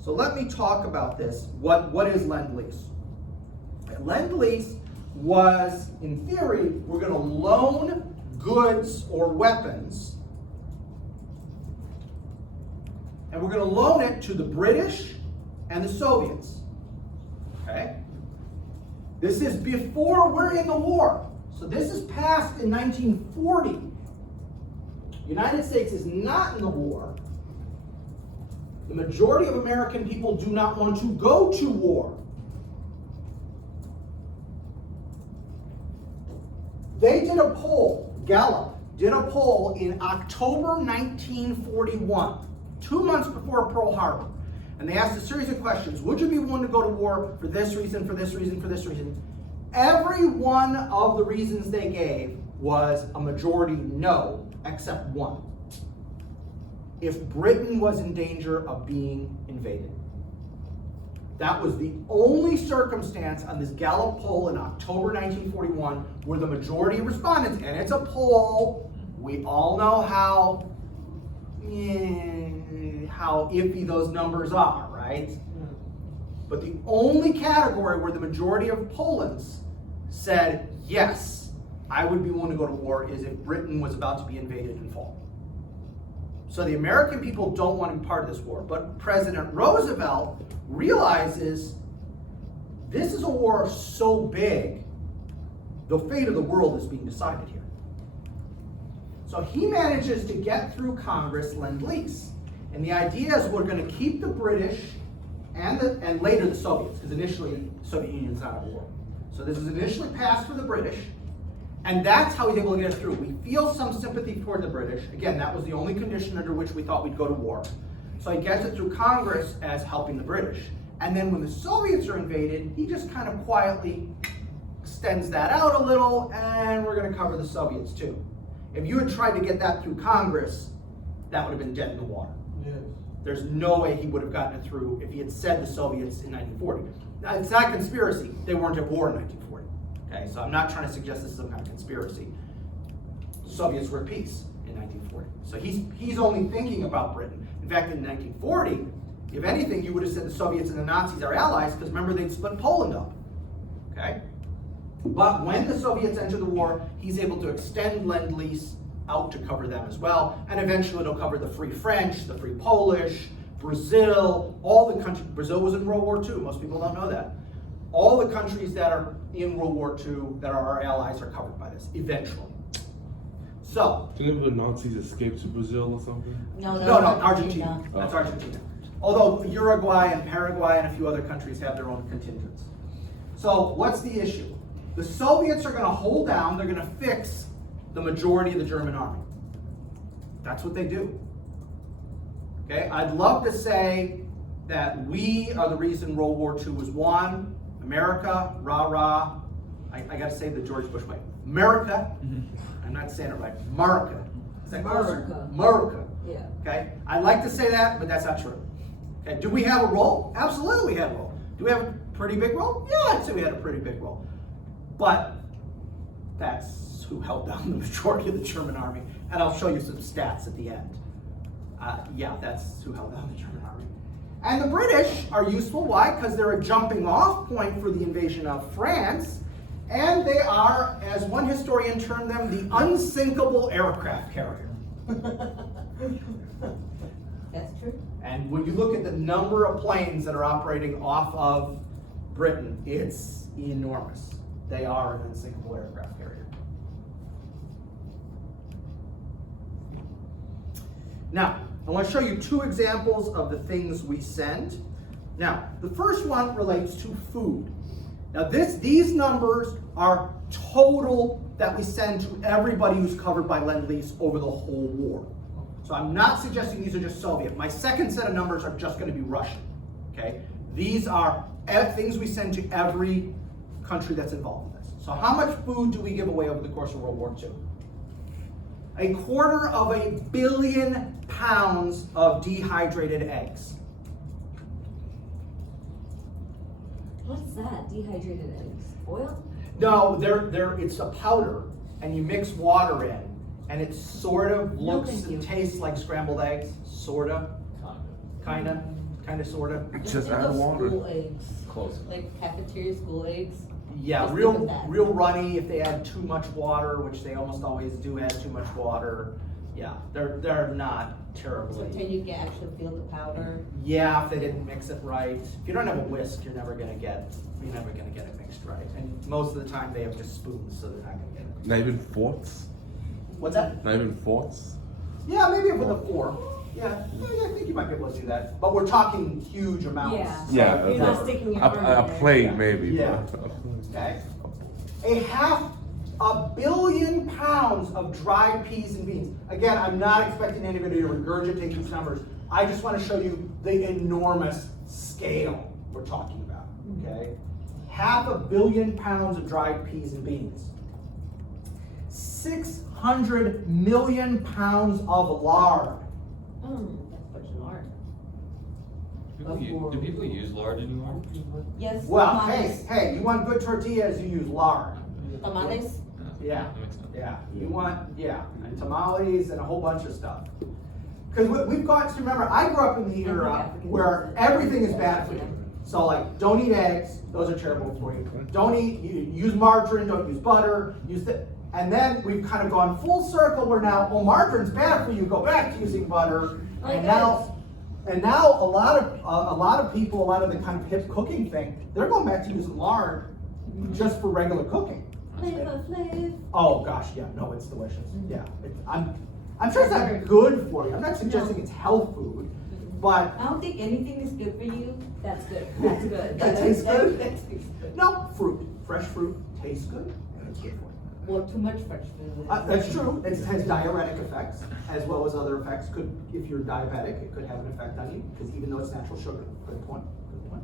So let me talk about this. What is Lend-Lease? Lend-Lease was, in theory, we're going to loan goods or weapons, and we're going to loan it to the British and the Soviets, okay? This is before we're in the war. So this is passed in 1940. The United States is not in the war. The majority of American people do not want to go to war. They did a poll, Gallup did a poll in October 1941, 2 months before Pearl Harbor. And they asked a series of questions. Would you be willing to go to war for this reason, for this reason, for this reason? Every one of the reasons they gave was a majority no, except one. If Britain was in danger of being invaded. That was the only circumstance on this Gallup poll in October 1941 where the majority of respondents, and it's a poll, we all know how iffy those numbers are, right? But the only category where the majority of Poland's said, yes, I would be willing to go to war is if Britain was about to be invaded and fall. So the American people don't want to be part of this war. But President Roosevelt realizes this is a war so big, the fate of the world is being decided here. So he manages to get through Congress Lend-Lease. And the idea is we're going to keep the British and later the Soviets, because initially the Soviet Union's not at war. So this was initially passed for the British, and that's how he's able to get it through. We feel some sympathy toward the British. Again, that was the only condition under which we thought we'd go to war. So he gets it through Congress as helping the British. And then when the Soviets are invaded, he just kind of quietly extends that out a little, and we're going to cover the Soviets too. If you had tried to get that through Congress, that would have been dead in the water. Yes. There's no way he would have gotten it through if he had said the Soviets in 1940. Now, it's not a conspiracy. They weren't at war in 1940. Okay, so I'm not trying to suggest this is some kind of conspiracy. The Soviets were at peace in 1940. So he's only thinking about Britain. In fact, in 1940, if anything, you would have said the Soviets and the Nazis are allies, because remember, they'd split Poland up. Okay? But when the Soviets enter the war, he's able to extend Lend-Lease out to cover them as well, and eventually it'll cover the Free French, the Free Polish, Brazil, all the countries. Brazil was in World War II, most people don't know that. All the countries that are in World War II that are our allies are covered by this, eventually. So. Didn't the Nazis escape to Brazil or something? No, No, Argentina. That's Argentina. Although Uruguay and Paraguay and a few other countries have their own contingents. So what's the issue? The Soviets are going to hold down, they're going to fix the majority of the German army. That's what they do. Okay, I'd love to say that we are the reason World War II was won. America, rah-rah. I got to say the George Bush way. America. I'm not saying it right. America. Is that closer? America. Yeah. Okay, I'd like to say that, but that's not true. Okay, do we have a role? Absolutely we had a role. Do we have a pretty big role? Yeah, I'd say we had a pretty big role. But that's who held down the majority of the German army. And I'll show you some stats at the end. Yeah, that's who held down the German army. And the British are useful. Why? Because they're a jumping off point for the invasion of France. And they are, as one historian termed them, the unsinkable aircraft carrier. That's true. And when you look at the number of planes that are operating off of Britain, it's enormous. They are an unsinkable aircraft carrier. Now, I want to show you two examples of the things we send. Now, the first one relates to food. Now, these numbers are total that we send to everybody who's covered by Lend-Lease over the whole war. So I'm not suggesting these are just Soviet. My second set of numbers are just going to be Russian. Okay? These are things we send to every country that's involved in this. So how much food do we give away over the course of World War II? 250 million pounds of dehydrated eggs. What's that? Dehydrated eggs? Oil? No, it's a powder, and you mix water in, And it sort of No, looks thank you. and tastes like scrambled eggs, sorta, kinda, sorta. Just think add of water. School eggs, Close. like cafeteria school eggs. Yeah, Just think of real, that. real runny if they add too much water, which they almost always do add too much water. Yeah, they're not So terribly. until you can actually feel the powder. Yeah, if they didn't mix it right. If you don't have a whisk, you're never gonna get it mixed right. And most of the time they have just spoons, so they're not gonna get it. Not even forks? What's that? Not even forks? Yeah, maybe with a fork. Yeah, I think you might be able to do that. But we're talking huge amounts. Yeah. So Yeah, if You're not you're- sticking your arm in A there. plate Yeah. maybe. Yeah. but- Okay. 500 million pounds of dried peas and beans. Again, I'm not expecting anybody to regurgitate these numbers. I just want to show you the enormous scale we're talking about, okay? 500 million pounds of dried peas and beans. 600 million pounds of lard. That's much lard. Do people use lard anymore? Yes. Well, tamales. hey, you want good tortillas, you use lard. Tamales. Yeah. That makes sense. Yeah, you want, and tamales and a whole bunch of stuff. Because we've got to remember, I grew up in the era where everything is bad for you. So like, don't eat eggs, those are terrible for you. Don't eat, use margarine, don't use butter, and then we've kind of gone full circle where now, well, margarine's bad for you, go back to using butter. And now a lot of people, a lot of the kind of hip cooking thing, they're going back to using lard just for regular cooking. Flavor Flav. Oh gosh, yeah, no, it's delicious. Yeah, I'm sure it's not good for you. I'm not suggesting it's health food, but I don't think anything is good for you. That's good. That's good. That tastes good? That tastes good. no, fresh fruit tastes good and it's good for you. Well, too much fresh food. That's true. It has diuretic effects as well as other effects. If you're diabetic, it could have an effect on you because even though it's natural sugar. Good point. Good point.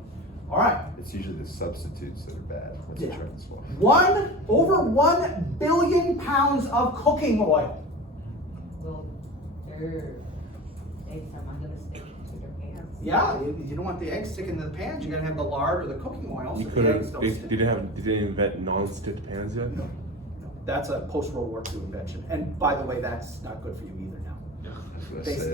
All right. It's usually the substitutes that are bad. That's Yeah. a trend. Over 1 billion pounds of cooking oil. Well, their eggs are not gonna stick to their pants. Yeah, you don't want the eggs sticking to the pans. You gotta have the lard or the cooking oil so You the couldn't, eggs don't they stick. did they invent non-stick pans yet? No. That's a post-World War II invention. And by the way, that's not good for you either now.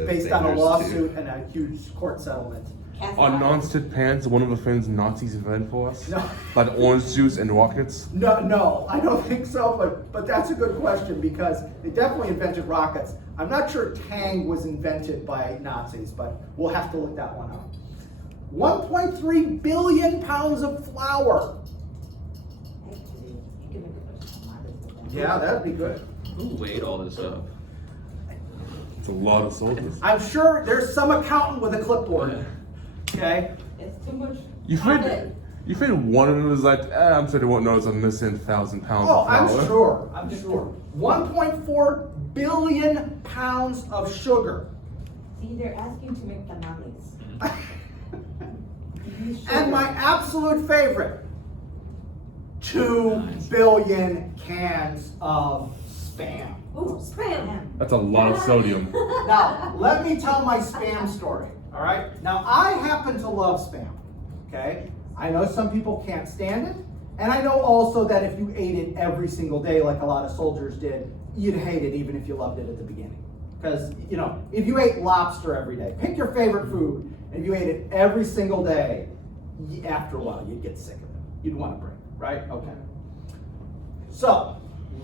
Based on a lawsuit and a huge court settlement. Cast Are iron. non-stick pans one of the things Nazis invented for us? No. Like orange juice and rockets? No, I don't think so, but that's a good question because they definitely invented rockets. I'm not sure Tang was invented by Nazis, but we'll have to look that one up. 1.3 billion pounds of flour. Actually, you can make a bunch of tamales with that. Yeah, that'd be good. Who weighed all this up? It's a lot of soldiers. I'm sure there's some accountant with a clipboard. Okay? It's too much. You figured one of them was like, I'm sure they won't notice I'm missing 1,000 pounds Oh, of flour. I'm sure. 1.4 billion pounds of sugar. See, they're asking to make tamales. Use And sugar. my absolute favorite, 2 billion cans of Spam. Ooh, spam. That's a lot of sodium. Now, let me tell my Spam story, all right? Now, I happen to love Spam, okay? I know some people can't stand it, and I know also that if you ate it every single day like a lot of soldiers did, you'd hate it even if you loved it at the beginning. Because, if you ate lobster every day, pick your favorite food, and if you ate it every single day, after a while, you'd get sick of it. You'd want to break, right? Okay. So,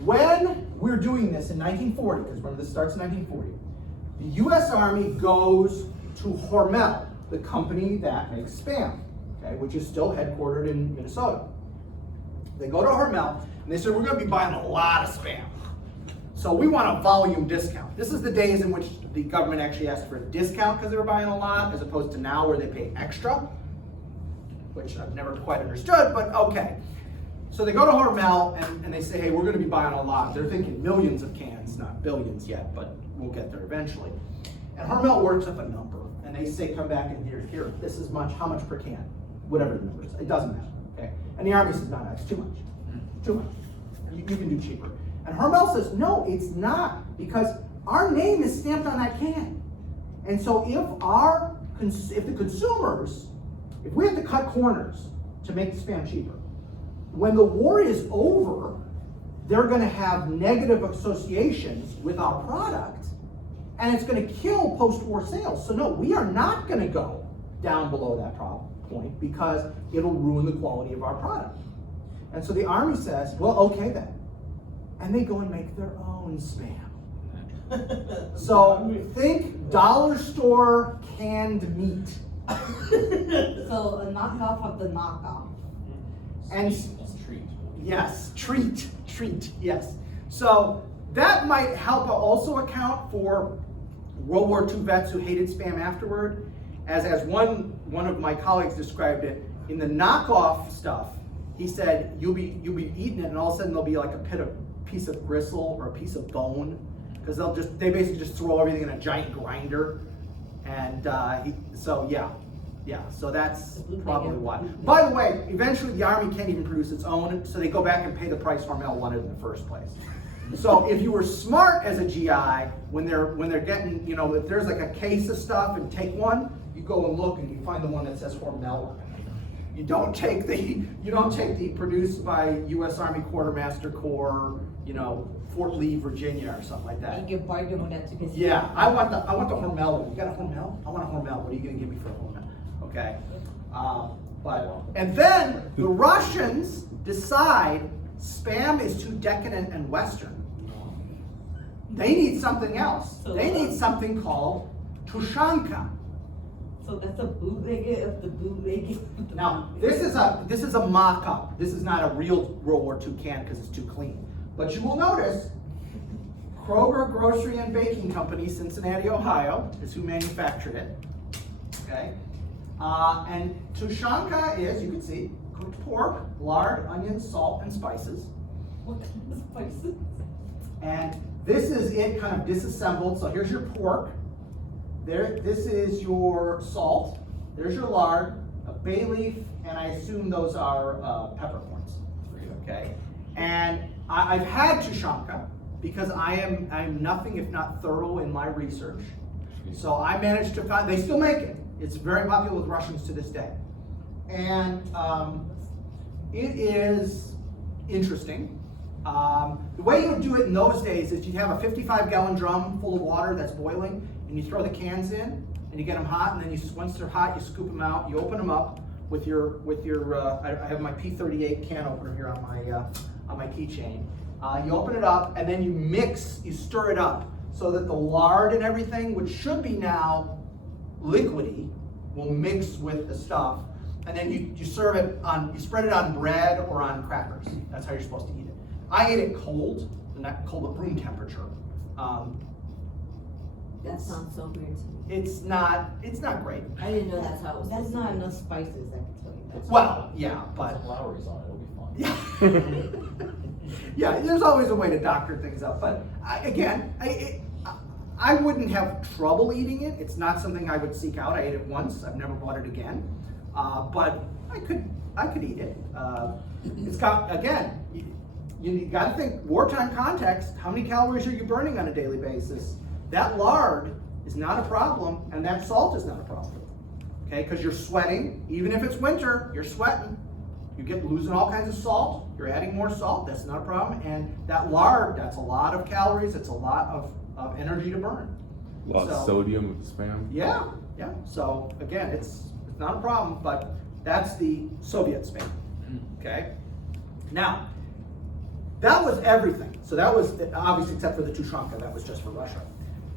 when we're doing this in 1940, because remember this starts in 1940, the U.S. Army goes to Hormel, the company that makes Spam, okay, which is still headquartered in Minnesota. They go to Hormel, and they say, we're going to be buying a lot of Spam. So we want a volume discount. This is the days in which the government actually asked for a discount because they were buying a lot, as opposed to now where they pay extra, which I've never quite understood, but okay. So they go to Hormel and they say, hey, we're going to be buying a lot. They're thinking millions of cans, not billions yet, but we'll get there eventually. And Hormel works up a number, and they say, come back in here, this is much, how much per can? Whatever the number is, it doesn't matter, okay? And the Army says, no, that's too much. You can do cheaper. And Hormel says, no, it's not, because our name is stamped on that can. And so if the consumers, if we have to cut corners to make the Spam cheaper, when the war is over, they're gonna have negative associations with our product, and it's gonna kill post-war sales. So no, we are not gonna go down below that point because it'll ruin the quality of our product. And so the Army says, well, okay then. And they go and make their own Spam. So think dollar store canned meat. So a knockoff of the knockoff. And Treat. yes, treat, yes. So that might help also account for World War II vets who hated Spam afterward. As one of my colleagues described it, in the knockoff stuff, he said you'll be eating it and all of a sudden there'll be like a piece of gristle or a piece of bone, because they basically just throw everything in a giant grinder. And so that's probably why. By the way, eventually the Army can't even produce its own, so they go back and pay the price Hormel wanted in the first place. So if you were smart as a GI, when they're getting, if there's like a case of stuff and take one, you go and look and you find the one that says Hormel on it. You don't take the produced by U.S. Army Quartermaster Corps, Fort Lee, Virginia, or something like that. You can bargain with that too. Yeah, I want the Hormel one. You got a Hormel? I want a Hormel. What are you gonna give me for a Hormel? Okay. And then the Russians decide Spam is too decadent and Western. They need something else. They need something called Tushanka. So that's a bootleg of the bootleg. Now, this is a mock-up. This is not a real World War II can because it's too clean. But you will notice Kroger Grocery and Baking Company, Cincinnati, Ohio, is who manufactured it. Okay, and Tushanka is, you can see, cooked pork, lard, onions, salt, and spices. What kind of spices? And this is it kind of disassembled. So here's your pork. This is your salt. There's your lard, a bay leaf, and I assume those are peppercorns. Okay, and I've had Tushanka because I'm nothing if not thorough in my research. So I managed to find, they still make it. It's very popular with Russians to this day. And it is interesting. The way you would do it in those days is you'd have a 55-gallon drum full of water that's boiling, and you throw the cans in, and you get them hot, and then once they're hot, you scoop them out, you open them up with your I have my P38 can opener here on my keychain. You open it up, and then you stir it up so that the lard and everything, which should be now liquidy, will mix with the stuff, and then you serve it you spread it on bread or on crackers. That's how you're supposed to eat it. I ate it cold, not cold at room temperature. That sounds so weird to me. It's not great. I didn't know that's how it was. That's supposed to not be. enough spices, I can tell you that. Well, yeah, Put but some Lowry's on it, it'll be fine. yeah, there's always a way to doctor things up. But I wouldn't have trouble eating it. It's not something I would seek out. I ate it once. I've never bought it again. But I could eat it. It's got, again, you got to think wartime context. How many calories are you burning on a daily basis? That lard is not a problem, and that salt is not a problem. Okay, because you're sweating. Even if it's winter, you're sweating. You losing all kinds of salt. You're adding more salt. That's not a problem. And that lard, that's a lot of calories. It's a lot of energy to burn. A lot of sodium with Spam. Yeah. So again, it's not a problem, but that's the Soviet Spam. Okay. Now, that was everything. So that was obviously, except for the Tushanka, that was just for Russia.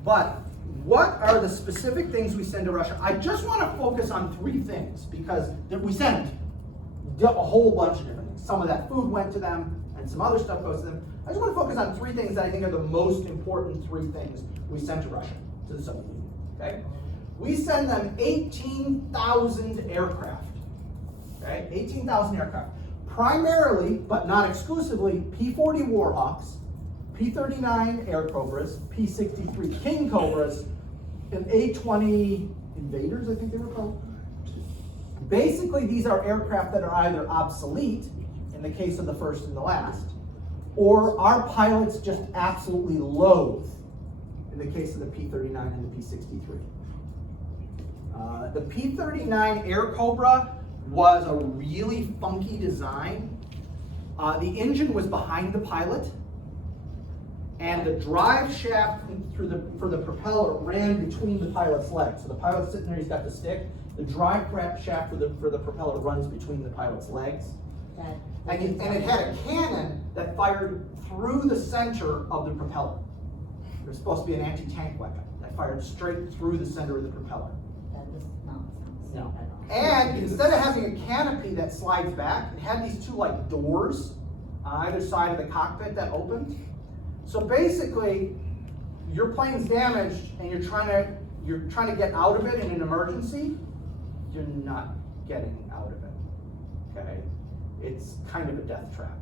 But what are the specific things we send to Russia? I just want to focus on 3 things because we sent a whole bunch of different things. Some of that food went to them, and some other stuff goes to them. I just want to focus on 3 things that I think are the most important 3 things we sent to Russia, to the Soviet Union. Okay, we send them 18,000 aircraft. Okay, 18,000 aircraft, primarily but not exclusively P-40 Warhawks, P-39 Air Cobras, P-63 King Cobras, and A-20 Invaders, I think they were called. Basically, these are aircraft that are either obsolete, in the case of the first and the last, or our pilots just absolutely loathe, in the case of the P-39 and the P-63. The P-39 Air Cobra was a really funky design. The engine was behind the pilot, and the drive shaft for the propeller ran between the pilot's legs. So the pilot's sitting there, he's got the stick. The drive shaft for the propeller runs between the pilot's legs. And it had a cannon that fired through the center of the propeller. It was supposed to be an anti-tank weapon that fired straight through the center of the propeller. That does not sound safe at all. And instead of having a canopy that slides back, it had these two like doors on either side of the cockpit that opened. So basically, your plane's damaged and you're trying to get out of it in an emergency, you're not getting out of it. Okay? It's kind of a death trap.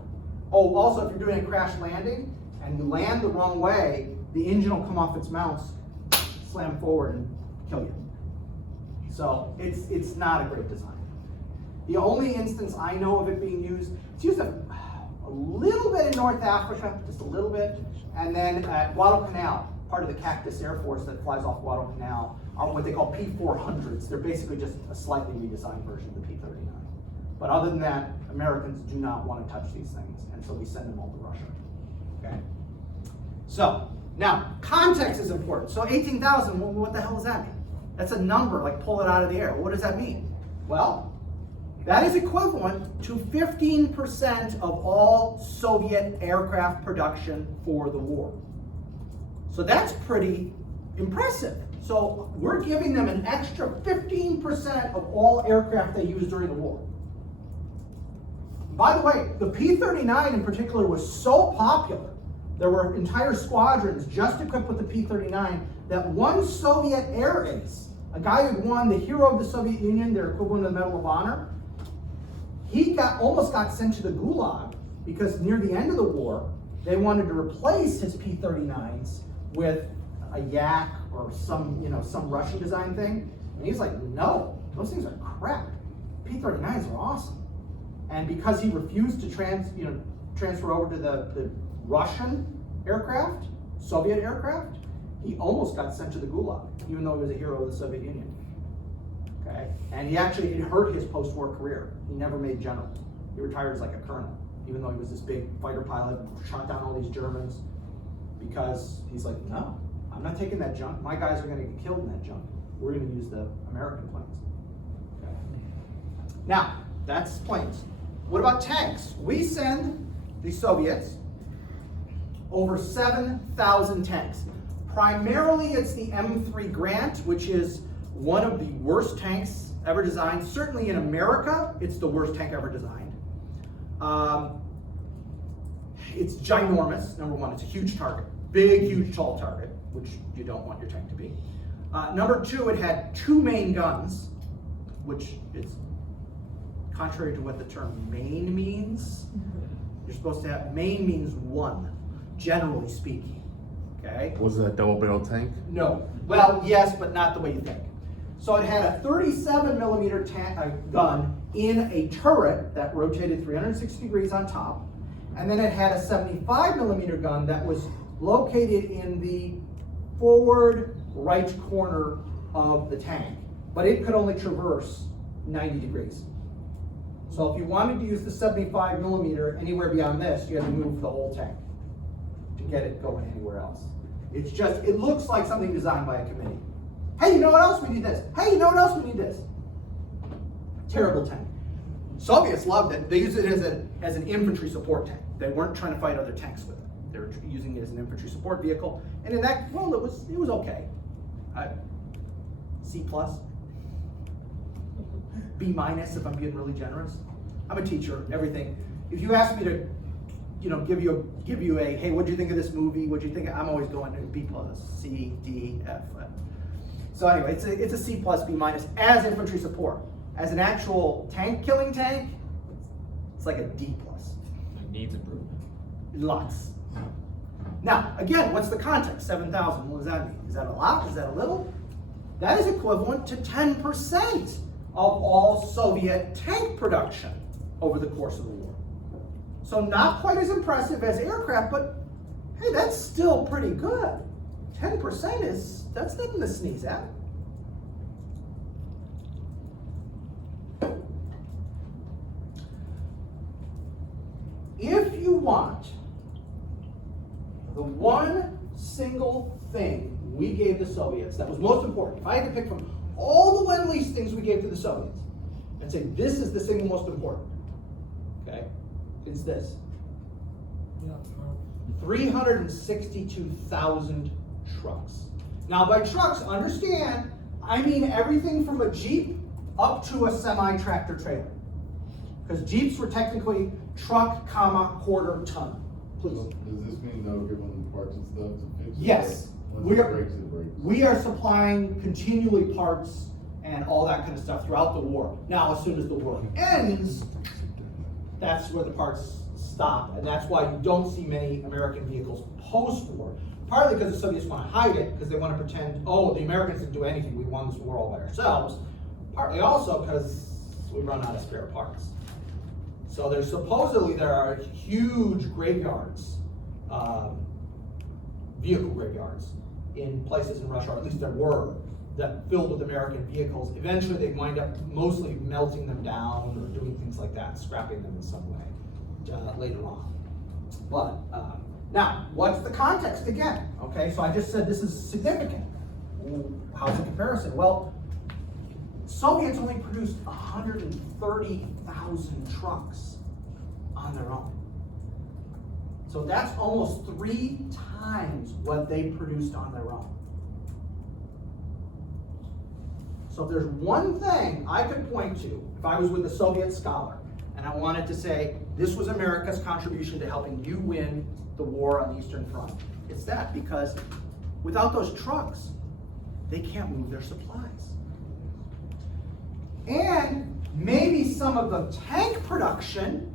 Oh, also, if you're doing a crash landing and you land the wrong way, the engine will come off its mounts, slam forward, and kill you. So it's not a great design. The only instance I know of it being used, it's used a little bit in North Africa, just a little bit, and then at Guadalcanal, part of the Cactus Air Force that flies off Guadalcanal, are what they call P-400s. They're basically just a slightly redesigned version of the P-39. But other than that, Americans do not want to touch these things, and so we send them all to Russia. Okay? So, now, context is important. So 18,000, what the hell does that mean? That's a number, like pull it out of the air. What does that mean? Well, that is equivalent to 15% of all Soviet aircraft production for the war. So that's pretty impressive. So we're giving them an extra 15% of all aircraft they used during the war. By the way, the P-39 in particular was so popular, there were entire squadrons just equipped with the P-39 that one Soviet air ace, a guy who won the Hero of the Soviet Union, their equivalent of the Medal of Honor, he almost got sent to the Gulag because near the end of the war, they wanted to replace his P-39s with a Yak or some Russian design thing. And he's like, no, those things are crap. P-39s are awesome. And because he refused to transfer over to the Russian aircraft, Soviet aircraft, he almost got sent to the Gulag, even though he was a hero of the Soviet Union. Okay? And it hurt his post-war career. He never made general. He retired as like a colonel, even though he was this big fighter pilot, shot down all these Germans, because he's like, no, I'm not taking that junk. My guys are going to get killed in that junk. We're going to use the American planes. Okay? Now, that's planes. What about tanks? We send the Soviets over 7,000 tanks. Primarily, it's the M3 Grant, which is one of the worst tanks ever designed. Certainly in America, it's the worst tank ever designed. It's ginormous, number one. It's a huge target. Big, huge, tall target, which you don't want your tank to be. Number two, it had two main guns, which is contrary to what the term main means. You're supposed to have, main means one, generally speaking. Okay? Was it a double barrel tank? No. Well, yes, but not the way you think. So it had a 37 millimeter gun in a turret that rotated 360 degrees on top. And then it had a 75 millimeter gun that was located in the forward right corner of the tank. But it could only traverse 90 degrees. So if you wanted to use the 75 millimeter anywhere beyond this, you had to move the whole tank to get it going anywhere else. It looks like something designed by a committee. Hey, you know what else? We need this. Hey, you know what else? We need this. Terrible tank. Soviets loved it. They used it as an infantry support tank. They weren't trying to fight other tanks with it. They were using it as an infantry support vehicle. And in that, well, it was okay. C+. B- if I'm being really generous. I'm a teacher, everything. If you ask me to, give you a, hey, what'd you think of this movie? What'd you think? I'm always going to B+, C, D, F. So anyway, it's a C+, B- as infantry support. As an actual killing tank, it's like a D+. It needs improvement. Lots. Now, again, what's the context? 7,000, what does that mean? Is that a lot? Is that a little? That is equivalent to 10% of all Soviet tank production over the course of the war. So not quite as impressive as aircraft, but hey, that's still pretty good. 10% that's nothing to sneeze at. you want the one single thing we gave the Soviets that was most important, if I had to pick from all the Lend-Lease things we gave to the Soviets and say this is the single most important, okay, it's this. 362,000 trucks. Now by trucks, understand, I mean everything from a Jeep up to a semi-tractor trailer. Because Jeeps were technically truck, quarter ton. Please. Does this mean they'll give them parts and stuff to fix it? Yes. Once We it are, breaks, it breaks. we are supplying continually parts and all that kind of stuff throughout the war. Now, as soon as the war ends, that's where the parts stop. And that's why you don't see many American vehicles post-war. Partly because the Soviets want to hide it, because they want to pretend, oh, the Americans didn't do anything, we won this war all by ourselves. Partly also because we run out of spare parts. So there are huge graveyards, vehicle graveyards, in places in Russia, or at least there were, that filled with American vehicles. Eventually they wind up mostly melting them down or doing things like that, scrapping them in some way later on. But now, what's the context again? Okay, so I just said this is significant. How's the comparison? Well, Soviets only produced 130,000 trucks on their own. So that's almost 3 times what they produced on their own. So if there's one thing I could point to, if I was with a Soviet scholar, and I wanted to say, this was America's contribution to helping you win the war on the Eastern Front, it's that, because without those trucks, they can't move their supplies. And maybe some of the tank production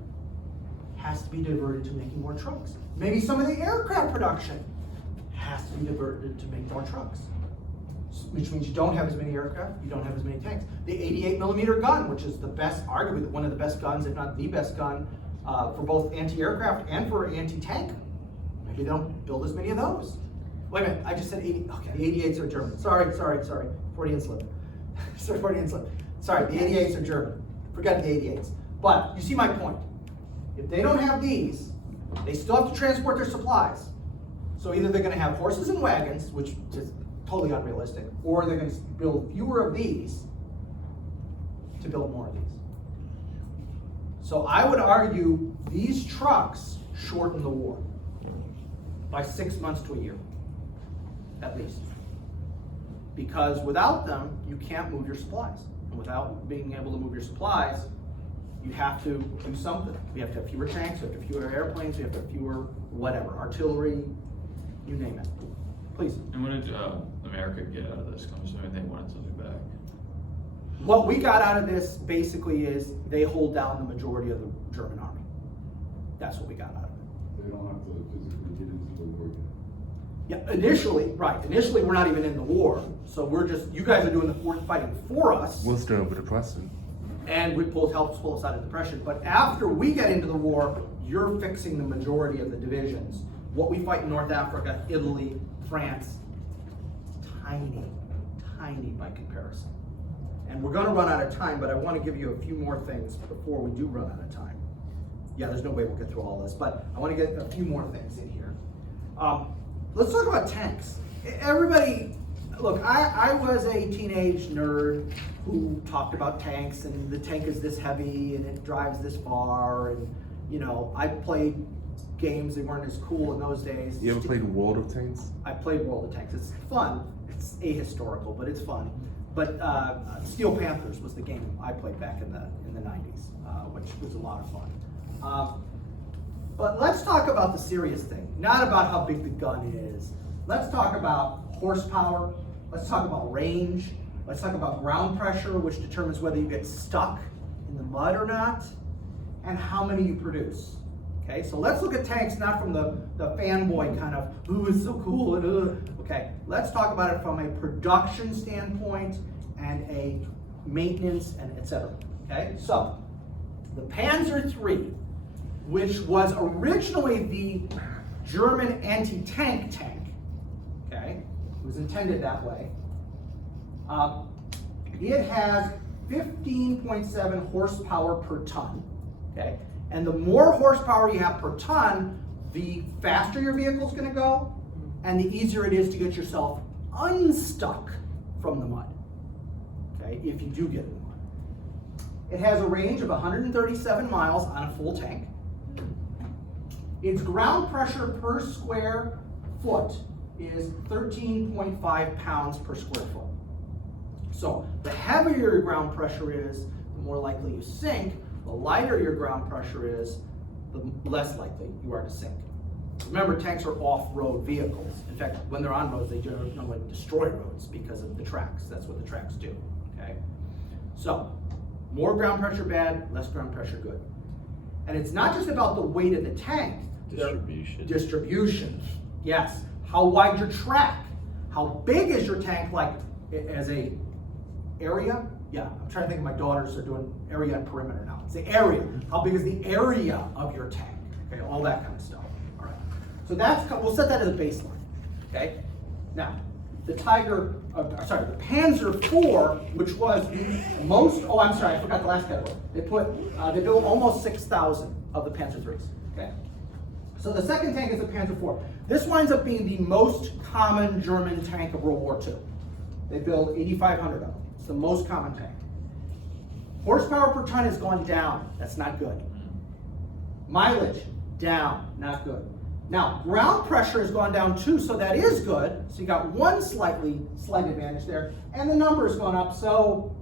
has to be diverted to making more trucks. Maybe some of the aircraft production has to be diverted to make more trucks. Which means you don't have as many aircraft, you don't have as many tanks. The 88mm gun, which is the best, arguably one of the best guns, if not the best gun, for both anti-aircraft and for anti-tank. Maybe they don't build as many of those. Wait a minute, I just said 80, okay, the 88s are German. Sorry, Freudian slip. Sorry, Freudian slip. Sorry, the 88s are German. Forget the 88s. But you see my point. If they don't have these, they still have to transport their supplies. So either they're gonna have horses and wagons, which is totally unrealistic, or they're gonna build fewer of these to build more of these. So I would argue these trucks shorten the war by 6 months to a year, at least. Because without them, you can't move your supplies. And without being able to move your supplies, you have to do something. We have to have fewer tanks, we have to have fewer airplanes, we have to have fewer whatever, artillery, you name it. Please. And what did America get out of this? I'm assuming they wanted something back. What we got out of this basically is they hold down the majority of the German army. That's what we got out of it. They don't have to physically get into the war yet. Yeah, initially, right. Initially, we're not even in the war. So we're just, you guys are doing the fighting for us. We'll start over depressing. And we help pull us out of depression. But after we get into the war, you're fixing the majority of the divisions. What we fight in North Africa, Italy, France, tiny by comparison. And we're gonna run out of time, but I wanna give you a few more things before we do run out of time. Yeah, there's no way we'll get through all this, but I wanna get a few more things in here. Let's talk about tanks. Everybody, look, I was a teenage nerd who talked about tanks, and the tank is this heavy and it drives this far, and you know, I played games that weren't as cool in those days. You ever played World of Tanks? I played World of Tanks. It's fun. It's ahistorical, but it's fun. But Steel Panthers was the game I played back in the 90s, which was a lot of fun. But let's talk about the serious thing, not about how big the gun is. Let's talk about horsepower. Let's talk about range. Let's talk about ground pressure, which determines whether you get stuck in the mud or not, and how many you produce. Okay, so let's look at tanks not from the fanboy kind of, ooh, it's so cool, and okay, let's talk about it from a production standpoint and a maintenance and etc. Okay, so the Panzer III, which was originally the German anti-tank tank, okay, it was intended that way. It has 15.7 horsepower per ton, okay? And the more horsepower you have per ton, the faster your vehicle's gonna go, and the easier it is to get yourself unstuck from the mud, okay, if you do get in the mud. It has a range of 137 miles on a full tank. Its ground pressure per square foot is 13.5 pounds per square foot. So the heavier your ground pressure is, the more likely you sink. The lighter your ground pressure is, the less likely you are to sink. Remember, tanks are off-road vehicles. In fact, when they're on roads, they generally destroy roads because of the tracks. That's what the tracks do, okay? So, more ground pressure bad, less ground pressure good. And it's not just about the weight of the tank. Distribution, yes. How wide's your track? How big is your tank, like, as a area? Yeah, I'm trying to think of my daughters are doing area and perimeter now. It's the area. How big is the area of your tank? Okay, all that kind of stuff. All right. So we'll set that as a baseline. Okay. Now, the the Panzer IV, which was the most. Oh, I'm sorry, I forgot the last category. They built almost 6,000 of the Panzer IIIs. Okay. So the second tank is the Panzer IV. This winds up being the most common German tank of World War II. They build 8,500 of them. It's the most common tank. Horsepower per ton has gone down. That's not good. Mileage, down, not good. Now, ground pressure has gone down too, so that is good. So you got one slight advantage there. And the number's gone up, so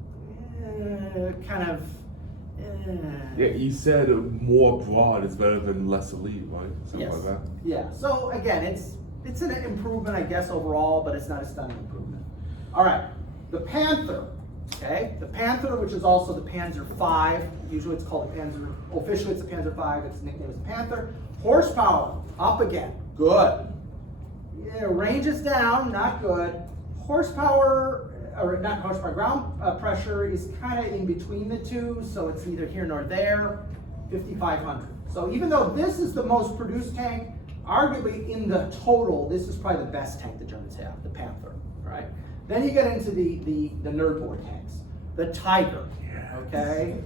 Yeah, you said more broad is better than less elite, right? Something like that. Yeah, so again, it's an improvement, I guess, overall, but it's not a stunning improvement. All right, the Panther, okay? The Panther, which is also the Panzer V, usually it's called the Panzer, officially it's the Panzer V, its nickname is the Panther. Horsepower, up again, good. Yeah, range is down, not good. Horsepower, or not horsepower, ground pressure is kind of in between the two, so it's neither here nor there, 5,500. So even though this is the most produced tank, arguably in the total, this is probably the best tank the Germans have, the Panther, right? Then you get into the nerd boy tanks, the Tiger, okay?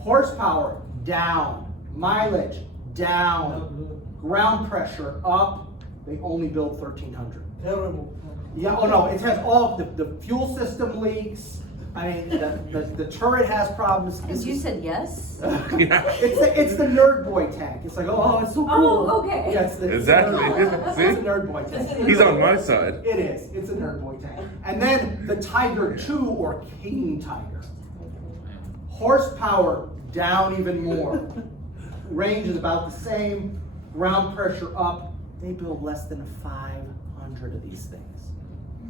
Horsepower, down. Mileage, down. Ground pressure, up. They only build 1,300. Terrible. Yeah, oh no, it has all, the fuel system leaks. I mean, the turret has problems. And you said yes? It's the nerd boy tank. It's like, oh, it's so cool. Oh, okay. Yeah, it's the Exactly. It's a nerd boy tank. He's on my side. It is. It's a nerd boy tank. And then the Tiger II, or King Tiger. Horsepower down even more. Range is about the same. Ground pressure up. They build less than 500 of these things.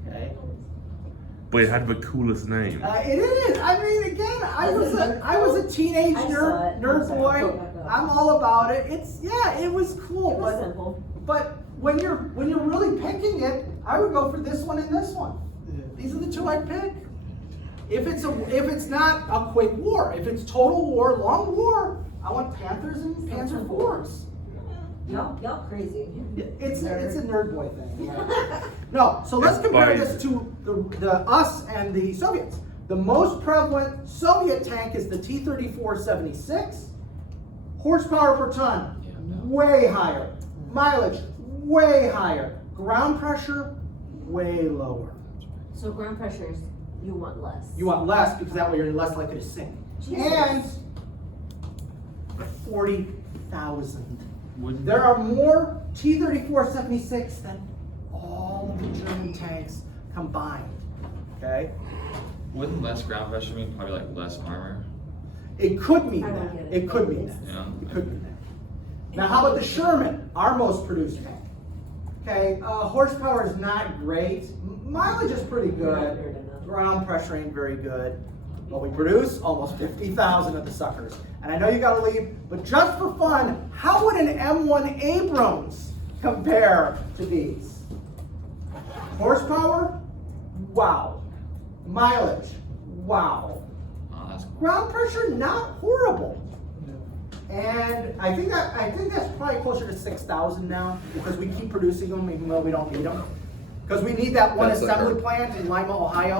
Okay. But it had the coolest name. It is. I mean, again, I was a teenage I saw nerd it. nerd I'm sorry. boy. Go back up. I'm all about it. It was cool. It was simple. But when you're really picking it, I would go for this one and this one. These are the two I'd pick. If it's not a quick war, if it's total war, long war, I want Panthers and Panzer IVs. Y'all crazy. It's a nerd boy thing. Yeah. No, so let's compare this to the us and the Soviets. The most prevalent Soviet tank is the T-34-76. Horsepower per ton, way higher. Mileage, way higher. Ground pressure, way lower. So ground pressures, you want less. You want less because that way you're less likely to sink. Jesus. And 40,000. There are more T-34-76 than all the German tanks combined. Okay? Wouldn't less ground pressure mean probably like less armor? It could mean I don't that. get it. It could mean that. Yeah. It could mean that. Now, how about the Sherman, our most produced tank? Okay, horsepower is not great. Mileage is pretty good. Ground pressure ain't very good. But we produce almost 50,000 of the suckers. And I know you gotta leave, but just for fun, how would an M1 Abrams compare to these? Horsepower? Wow. Mileage? Wow. Oh, that's cool. Ground pressure? Not horrible. And I think that's probably closer to 6,000 now because we keep producing them even though we don't need them. Because we need that one That's like assembly our- plant in Lima, Ohio.